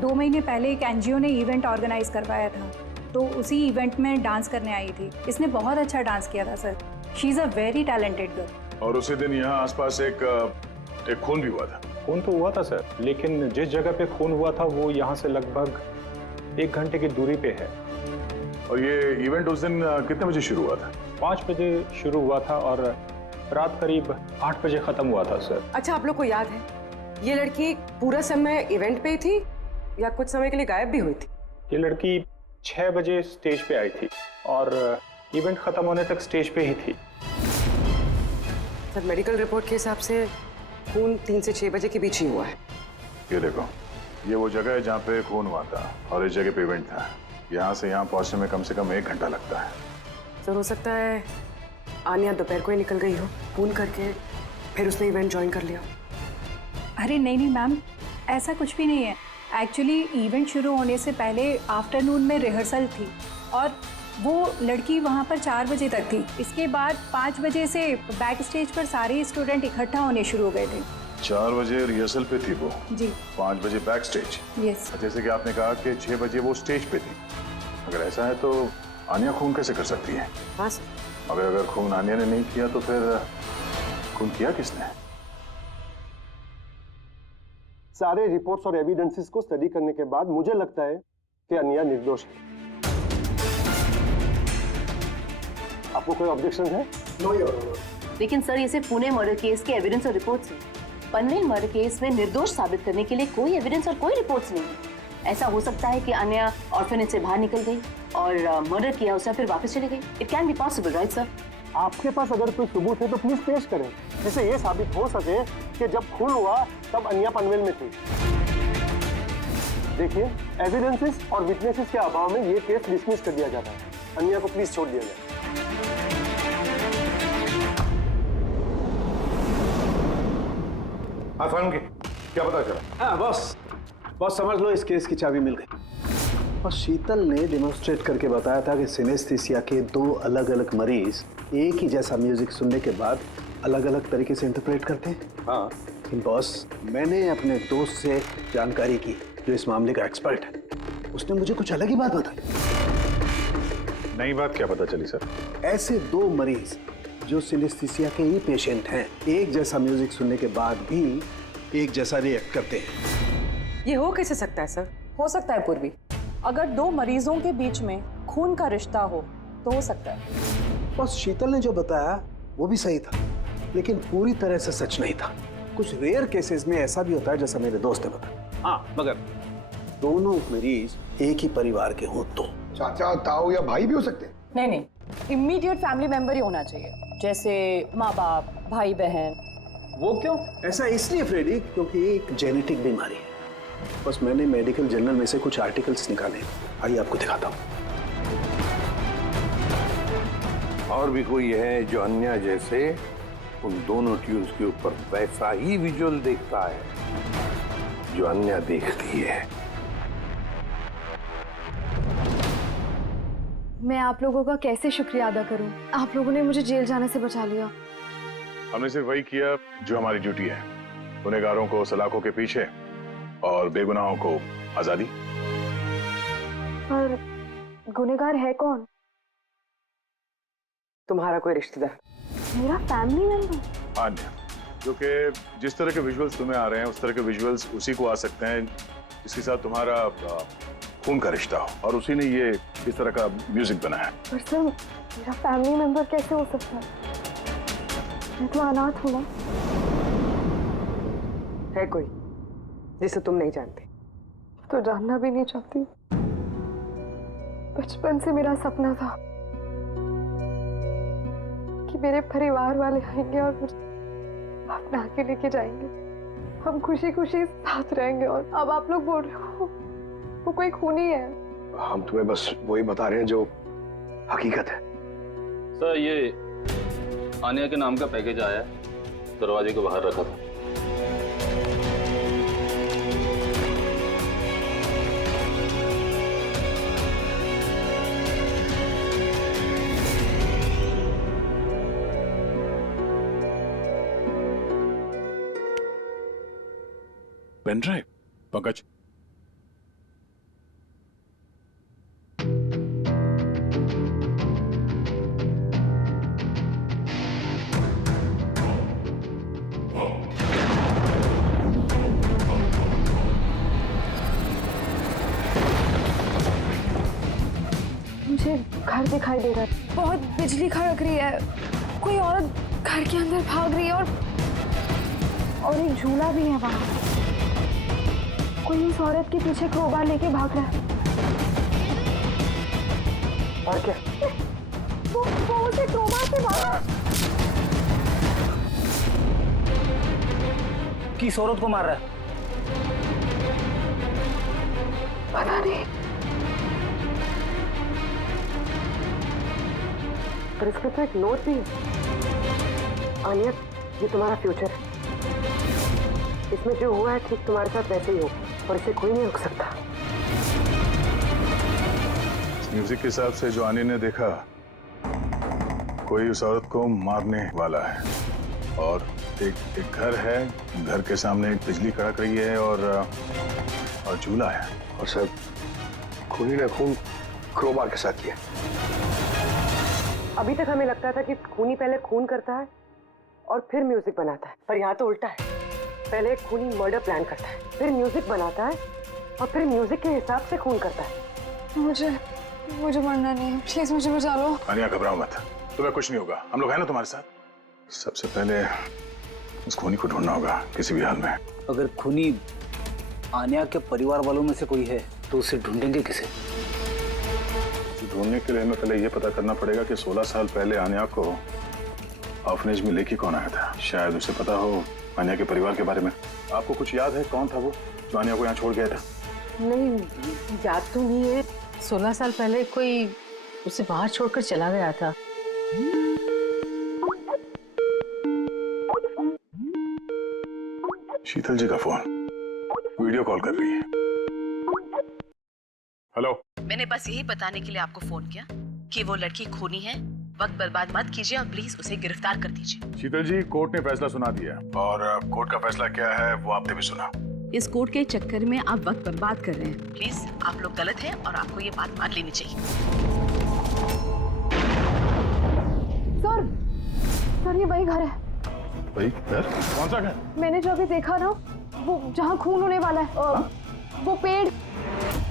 2 महीने पहले एक एनजीओ ने इवेंट ऑर्गेनाइज करवाया था, तो उसी इवेंट में डांस करने आई थी। इसने बहुत अच्छा डांस किया था sir. She is a very talented girl. और उसी दिन यहाँ आसपास एक खून भी हुआ था। खून तो हुआ था सर, लेकिन जिस जगह पे खून हुआ था वो यहाँ से लगभग 1 घंटे की दूरी पे है। और ये इवेंट उस दिन कितने बजे शुरू हुआ था? 5 बजे शुरू हुआ था और रात करीब 8 बजे खत्म हुआ था सर। अच्छा, आप लोग को याद है ये लड़की पूरा समय इवेंट पे ही थी या कुछ समय के लिए गायब भी हुई थी? ये लड़की 6 बजे स्टेज पे आई थी और इवेंट खत्म होने तक स्टेज पे ही थी। सर, मेडिकल रिपोर्ट के हिसाब से खून 3 से 6 बजे के बीच ही हुआ है। ये देखो, ये वो जगह है जहाँ पे खून हुआ था और इस जगह पे इवेंट था। यहाँ से यहाँ पहुँचने में कम से कम 1 घंटा लगता है। सर, हो सकता है आनिया दोपहर को ही निकल गई हो, खून करके फिर उसने इवेंट ज्वाइन कर लिया। अरे नहीं मैम, ऐसा कुछ भी नहीं है। एक्चुअली इवेंट शुरू होने से पहले आफ्टरनून में रिहर्सल थी और वो लड़की वहाँ पर 4 बजे तक थी। इसके बाद 5 बजे से बैक स्टेज पर सारे स्टूडेंट इकट्ठा होने शुरू हो गए थे। 4 बजे रिहर्सल पे थी वो जी। 5 बजे बैक स्टेज। यस। जैसे कि आपने कहा कि 6 बजे वो स्टेज पे थी। अगर ऐसा है तो आनिया खून कैसे कर सकती है? हाँ सर। अगर खून आनिया ने नहीं किया तो फिर खून किया किसने? सारे रिपोर्ट्स और एविडेंसेस को स्टडी करने के बाद मुझे लगता है कि अनिया निर्दोष है। आपको कोई ऑब्जेक्शन है? No your honour. लेकिन सर, ये सिर्फ पुणे मर्डर केस के एविडेंस और रिपोर्ट्स हैं। पनवेल मर्डर केस में निर्दोष साबित करने के लिए कोई एविडेंस और कोई रिपोर्ट्स नहीं है। ऐसा हो सकता है कि अनिया ऑर्फनेज से बाहर निकल गई और मर्डर किया उसने फिर वापस चली गई। It can be possible, right sir? आपके पास अगर कोई सबूत है तो प्लीज पेश करें, जिससे ये साबित हो सके कि जब खून हुआ तब अनिया पनवेल में थी। देखिए, एविडेंसेस और विटनेसेस के अभाव में ये केस डिसमिस कर दिया जाता है। अनिया को प्लीज छोड़ दिया जाए। क्या पता चला? हाँ बॉस समझ लो, इस केस की चाबी मिल गई। और शीतल ने डेमोन्स्ट्रेट करके बताया था कि सिनेस्थीसिया के 2 अलग अलग मरीज एक ही जैसा म्यूजिक सुनने के बाद अलग अलग तरीके से इंटरप्रेट करते हैं। हाँ, लेकिन बॉस, मैंने अपने दोस्त से जानकारी की जो इस मामले का एक्सपर्ट है। उसने मुझे कुछ अलग ही बात बताई। नई बात क्या पता चली सर? ऐसे 2 मरीज जो सिनेस्थीसिया के ही पेशेंट हैं, एक जैसा म्यूजिक सुनने के बाद भी एक जैसा रिएक्ट करते हैं। ये हो कैसे सकता है सर? हो सकता है पूर्वी, अगर 2 मरीजों के बीच में खून का रिश्ता हो तो हो सकता है। बस शीतल ने जो बताया वो भी सही था, लेकिन पूरी तरह से सच नहीं था। कुछ रेयर केसेस में ऐसा भी होता है, जैसा मेरे दोस्त ने बताया। हाँ, मगर दोनों मरीज एक ही परिवार के हों तो। चाचा, ताऊ या भाई भी हो सकते हैं? नहीं, इमीडिएट फैमिली मेंबर ही होना चाहिए, जैसे माँ बाप, भाई बहन। वो क्यों? ऐसा इसलिए फ्रेडी, क्योंकि एक जेनेटिक बीमारी है। बस मैंने मेडिकल जर्नल में से कुछ आर्टिकल्स निकाले, आइए आपको दिखाता हूँ। और भी कोई है जो अन्या जैसे उन दोनों ट्यून्स के ऊपर वैसा ही विजुअल देखता है जो अन्या देखती है? मैं आप लोगों का कैसे शुक्रिया अदा करूं? आप लोगों ने मुझे जेल जाने से बचा लिया। हमने सिर्फ वही किया जो हमारी ड्यूटी है। गुनहगारों को सलाखों के पीछे और बेगुनाहों को आजादी। पर गुनहगार है कौन? तुम्हारा कोई रिश्तेदार। मेरा फैमिली मेंबर? अन्य, जो कि जिस तरह के विजुअल्स तुम्हें आ रहे हैं उस तरह के विजुअल्स उसी को आ सकते हैं जिसके साथ तुम्हारा खून का रिश्ता हो, और उसी ने ये इस तरह का म्यूजिक बनाया। पर सर, मेरा फैमिली मेंबर कैसे हो सकता है? मैं तो अनाथ हूँ ना। है कोई जिसे तुम नहीं जानते? तो जानना भी नहीं चाहती। बचपन से मेरा सपना था कि मेरे परिवार वाले आएंगे और मुझे अपना के लेके जाएंगे, हम खुशी खुशी साथ रहेंगे। और अब आप लोग बोल रहे हो वो कोई खूनी है। हम तुम्हें बस वही बता रहे हैं जो हकीकत है। सर, ये आनिया के नाम का पैकेज आया है, दरवाजे के बाहर रखा था। Pen drive. पंकज, मुझे घर दिखाई दे रहा है, बहुत बिजली खड़क रही है, कोई औरत घर के अंदर भाग रही है और एक झूला भी है वहां। कोई उस औरत के पीछे क्रोबार लेके भाग रहा है। और क्या? वो उसे क्रोबार से मारा। किस औरत को मार रहा है? पता नहीं। पर इसके तो एक नोट भी है। आनिया, ये तुम्हारा फ्यूचर है। इसमें जो हुआ है ठीक तुम्हारे साथ वैसे ही हो और इसे कोई नहीं रोक सकता। म्यूजिक के हिसाब से जो आनी ने देखा, कोई उस औरत को मारने वाला है और एक घर है, घर के सामने एक बिजली कड़क रही है और झूला है। और सर, खूनी ने खून क्रोबार के साथ किया। अभी तक हमें लगता था कि खूनी पहले खून करता है और फिर म्यूजिक बनाता है, पर यहाँ तो उल्टा है। पहले खूनी मर्डर प्लान करता है, फिर म्यूजिक बनाता है और फिर म्यूजिक के हिसाब से खून करता है। मुझे मरना नहीं है, प्लीज मुझे बचा लो। आनिया, घबराओ मत, तुम्हें कुछ नहीं होगा, हम लोग हैं ना तुम्हारे साथ। सबसे पहले उस खूनी को ढूंढना होगा किसी भी हाल में। अगर खूनी आनिया के परिवार वालों में से कोई है तो उसे ढूंढेंगे किसे? ढूंढने के लिए हमें पहले ये पता करना पड़ेगा कि 16 साल पहले आनिया को ऑर्फनेज में लेके कौन आया था। शायद उसे पता हो आनिया के परिवार के बारे में। आपको कुछ याद है कौन था वो जो आनिया को यहाँ छोड़ गया था? नहीं, याद तो नहीं है। 16 साल पहले कोई उसे बाहर छोड़कर चला गया था। शीतल जी का फोन, वीडियो कॉल कर रही है। हेलो। मैंने बस यही बताने के लिए आपको फोन किया कि वो लड़की खूनी है। वक्त बर्बाद मत कीजिए और प्लीज उसे गिरफ्तार कर दीजिए। शीतल जी, कोर्ट ने फैसला सुना दिया और कोर्ट का फैसला क्या है वो आपने भी सुना। इस कोर्ट के चक्कर में आप वक्त बर्बाद कर रहे हैं। प्लीज, आप लोग गलत हैं और आपको ये बात मान लेनी चाहिए। सर ये वही घर है। वही घर? कौन सा घर? मैंने जो अभी देखा ना, वो जहाँ खून होने वाला है, वो पेड़,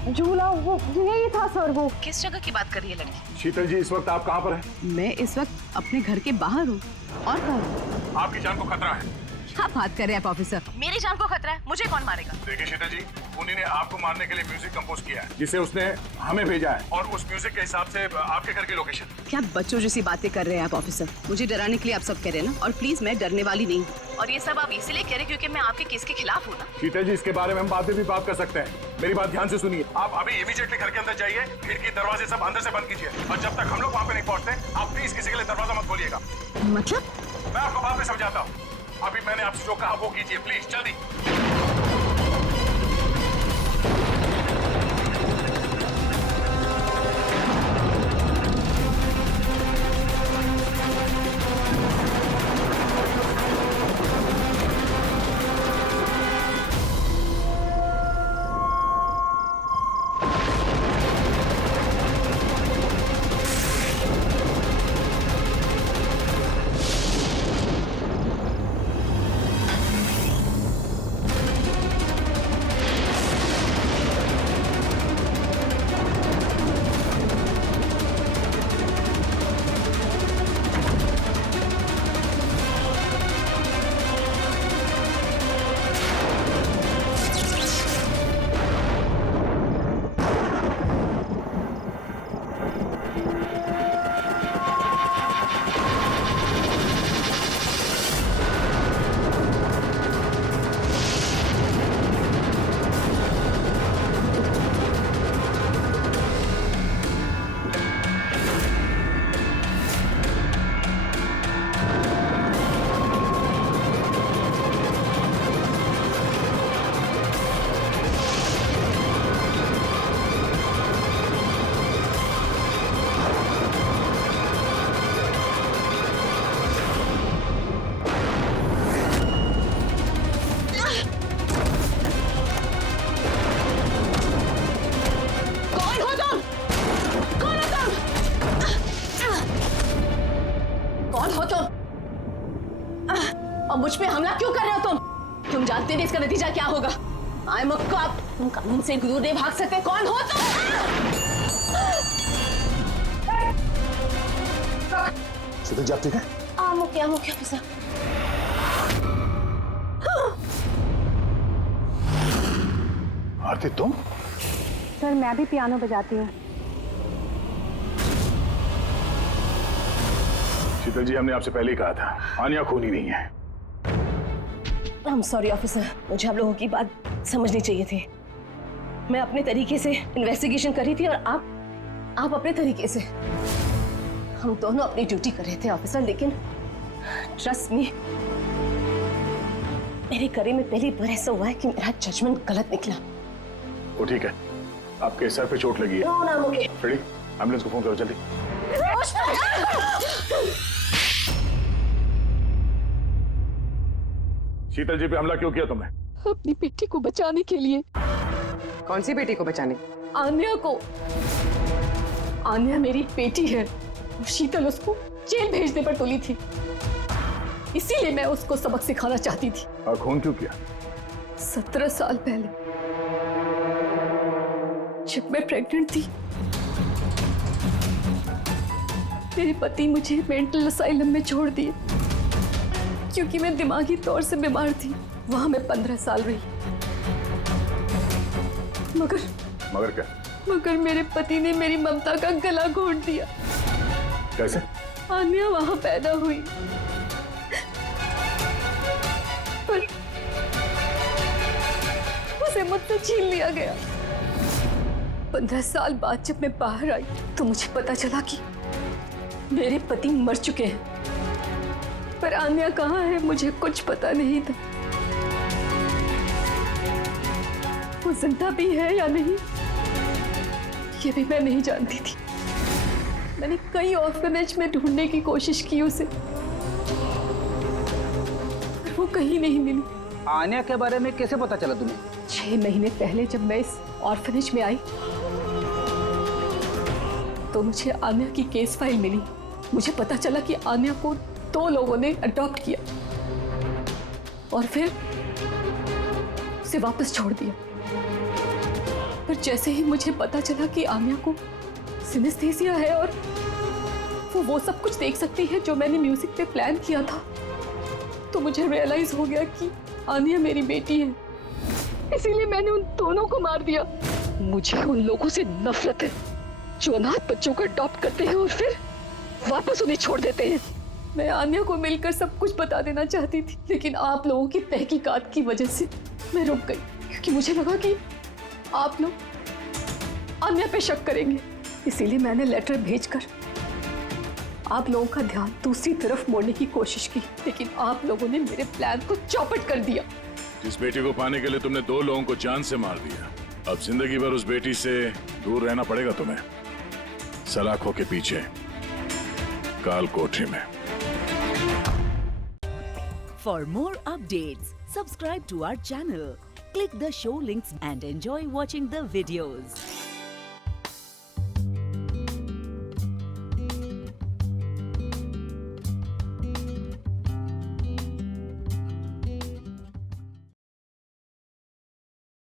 झूला, वो यही था सर। वो किस जगह की बात कर रही है लड़की? शीतल जी, इस वक्त आप कहाँ पर हैं? मैं इस वक्त अपने घर के बाहर हूँ। और कहाँ? आपकी जान को खतरा है। क्या बात कर रहे हैं आप ऑफिसर? मेरी जान को खतरा है? मुझे कौन मारेगा? देखिए शीतल जी, खूनी ने आपको मारने के लिए म्यूजिक कंपोज किया है जिसे उसने हमें भेजा है और उस म्यूजिक के हिसाब से आपके घर की लोकेशन। क्या बच्चों जैसी बातें कर रहे हैं आप ऑफिसर? मुझे डराने के लिए आप सब कह रहे हैं ना? और प्लीज, मैं डरने वाली नहीं हूँ और ये सब आप इसीलिए कह रहे हैं क्योंकि मैं आपके केस के खिलाफ हूँ ना? शीतल जी, इसके बारे में हम बाद में भी बात कर सकते हैं। मेरी बात ध्यान से सुनिए। आप अभी इमीडिएटली घर के अंदर जाइए, खिड़की दरवाजे सब अंदर से बंद कीजिए और जब तक हम लोग वहाँ पे नहीं पहुँचते आप प्लीज किसी के लिए दरवाजा मत खोलिएगा। मतलब? मैं आपको बाद में समझाता हूँ। अभी मैंने आपसे जो कहा वो कीजिए प्लीज, जल्दी। जानती नहीं इसका नतीजा क्या होगा। I am a cop. तुम कानून से दूर नहीं भाग सकते। कौन हो तुम? शीतल जी आप ठीक है? आम ओके ऑफिसर। आरती तुम? सर मैं भी पियानो बजाती हूँ। शीतल जी हमने आपसे पहले ही कहा था आनिया खूनी नहीं है। आई एम सॉरी ऑफिसर, मुझे आप लोगों की बात समझनी चाहिए थी। मैं अपने तरीके से इन्वेस्टिगेशन कर रही थी और आप अपने तरीके से। हम दोनों अपनी ड्यूटी कर रहे थे ऑफिसर, लेकिन ट्रस्ट मी, मेरे करियर में पहली बार ऐसा हुआ है कि मेरा जजमेंट गलत निकला। वो ठीक है, आपके सर पे चोट लगी है। नो नाम ओके। रेडी? एम्बुलेंस को फोन करो जल्दी। शीतल जी पे हमला क्यों किया तुमने? अपनी बेटी को बचाने के लिए। कौन सी बेटी को बचाने? आन्या को। आन्या मेरी बेटी है और शीतल उसको जेल भेजने पर तुली थी, इसीलिए मैं उसको सबक सिखाना चाहती थी। और खून क्यों किया? 17 साल पहले जब मैं प्रेग्नेंट थी, मेरे पति मुझे मेंटल असाइलम में छोड़ दिए क्योंकि मैं दिमागी तौर से बीमार थी। वहां मैं 15 साल रही। मगर क्या? मगर मेरे पति ने मेरी ममता का गला घोट दिया। कैसे? आन्या वहां पैदा हुई, पर उसे मुझसे छीन लिया गया। 15 साल बाद जब मैं बाहर आई तो मुझे पता चला कि मेरे पति मर चुके हैं, पर आन्या कहाँ है मुझे कुछ पता नहीं था। वो जिंदा भी है या नहीं ये भी मैं नहीं जानती थी। मैंने कई ऑर्फनेज में ढूंढने की कोशिश की उसे, पर वो कहीं नहीं मिली। आन्या के बारे में कैसे पता चला तुम्हें? 6 महीने पहले जब मैं इस ऑर्फनेज में आई तो मुझे आन्या की केस फाइल मिली। मुझे पता चला कि आन्या को 2 लोगों ने अडॉप्ट किया और फिर उसे वापस छोड़ दिया। पर जैसे ही मुझे पता चला कि आन्या को सिनेस्थेसिया है और वो सब कुछ देख सकती है जो मैंने म्यूजिक पे प्लान किया था, तो मुझे रियलाइज हो गया कि आन्या मेरी बेटी है। इसीलिए मैंने उन दोनों को मार दिया। मुझे उन लोगों से नफरत है जो अनाथ बच्चों को अडॉप्ट करते हैं और फिर वापस उन्हें छोड़ देते हैं। मैं आन्या को मिलकर सब कुछ बता देना चाहती थी, लेकिन आप लोगों की तहकीकात की वजह से मैं रुक गई, क्योंकि मुझे लगा कि आप लोग आन्या पे शक करेंगे। इसीलिए मैंने लेटर भेजकर आप लोगों का ध्यान दूसरी तरफ मोड़ने की कोशिश की, लेकिन आप लोगों ने मेरे प्लान को चौपट कर दिया। जिस बेटी को पाने के लिए तुमने 2 लोगों को जान से मार दिया, अब जिंदगी भर उस बेटी से दूर रहना पड़ेगा तुम्हें, सलाखों के पीछे, काल कोठरी में। For more updates, subscribe to our channel, click the show links and enjoy watching the videos.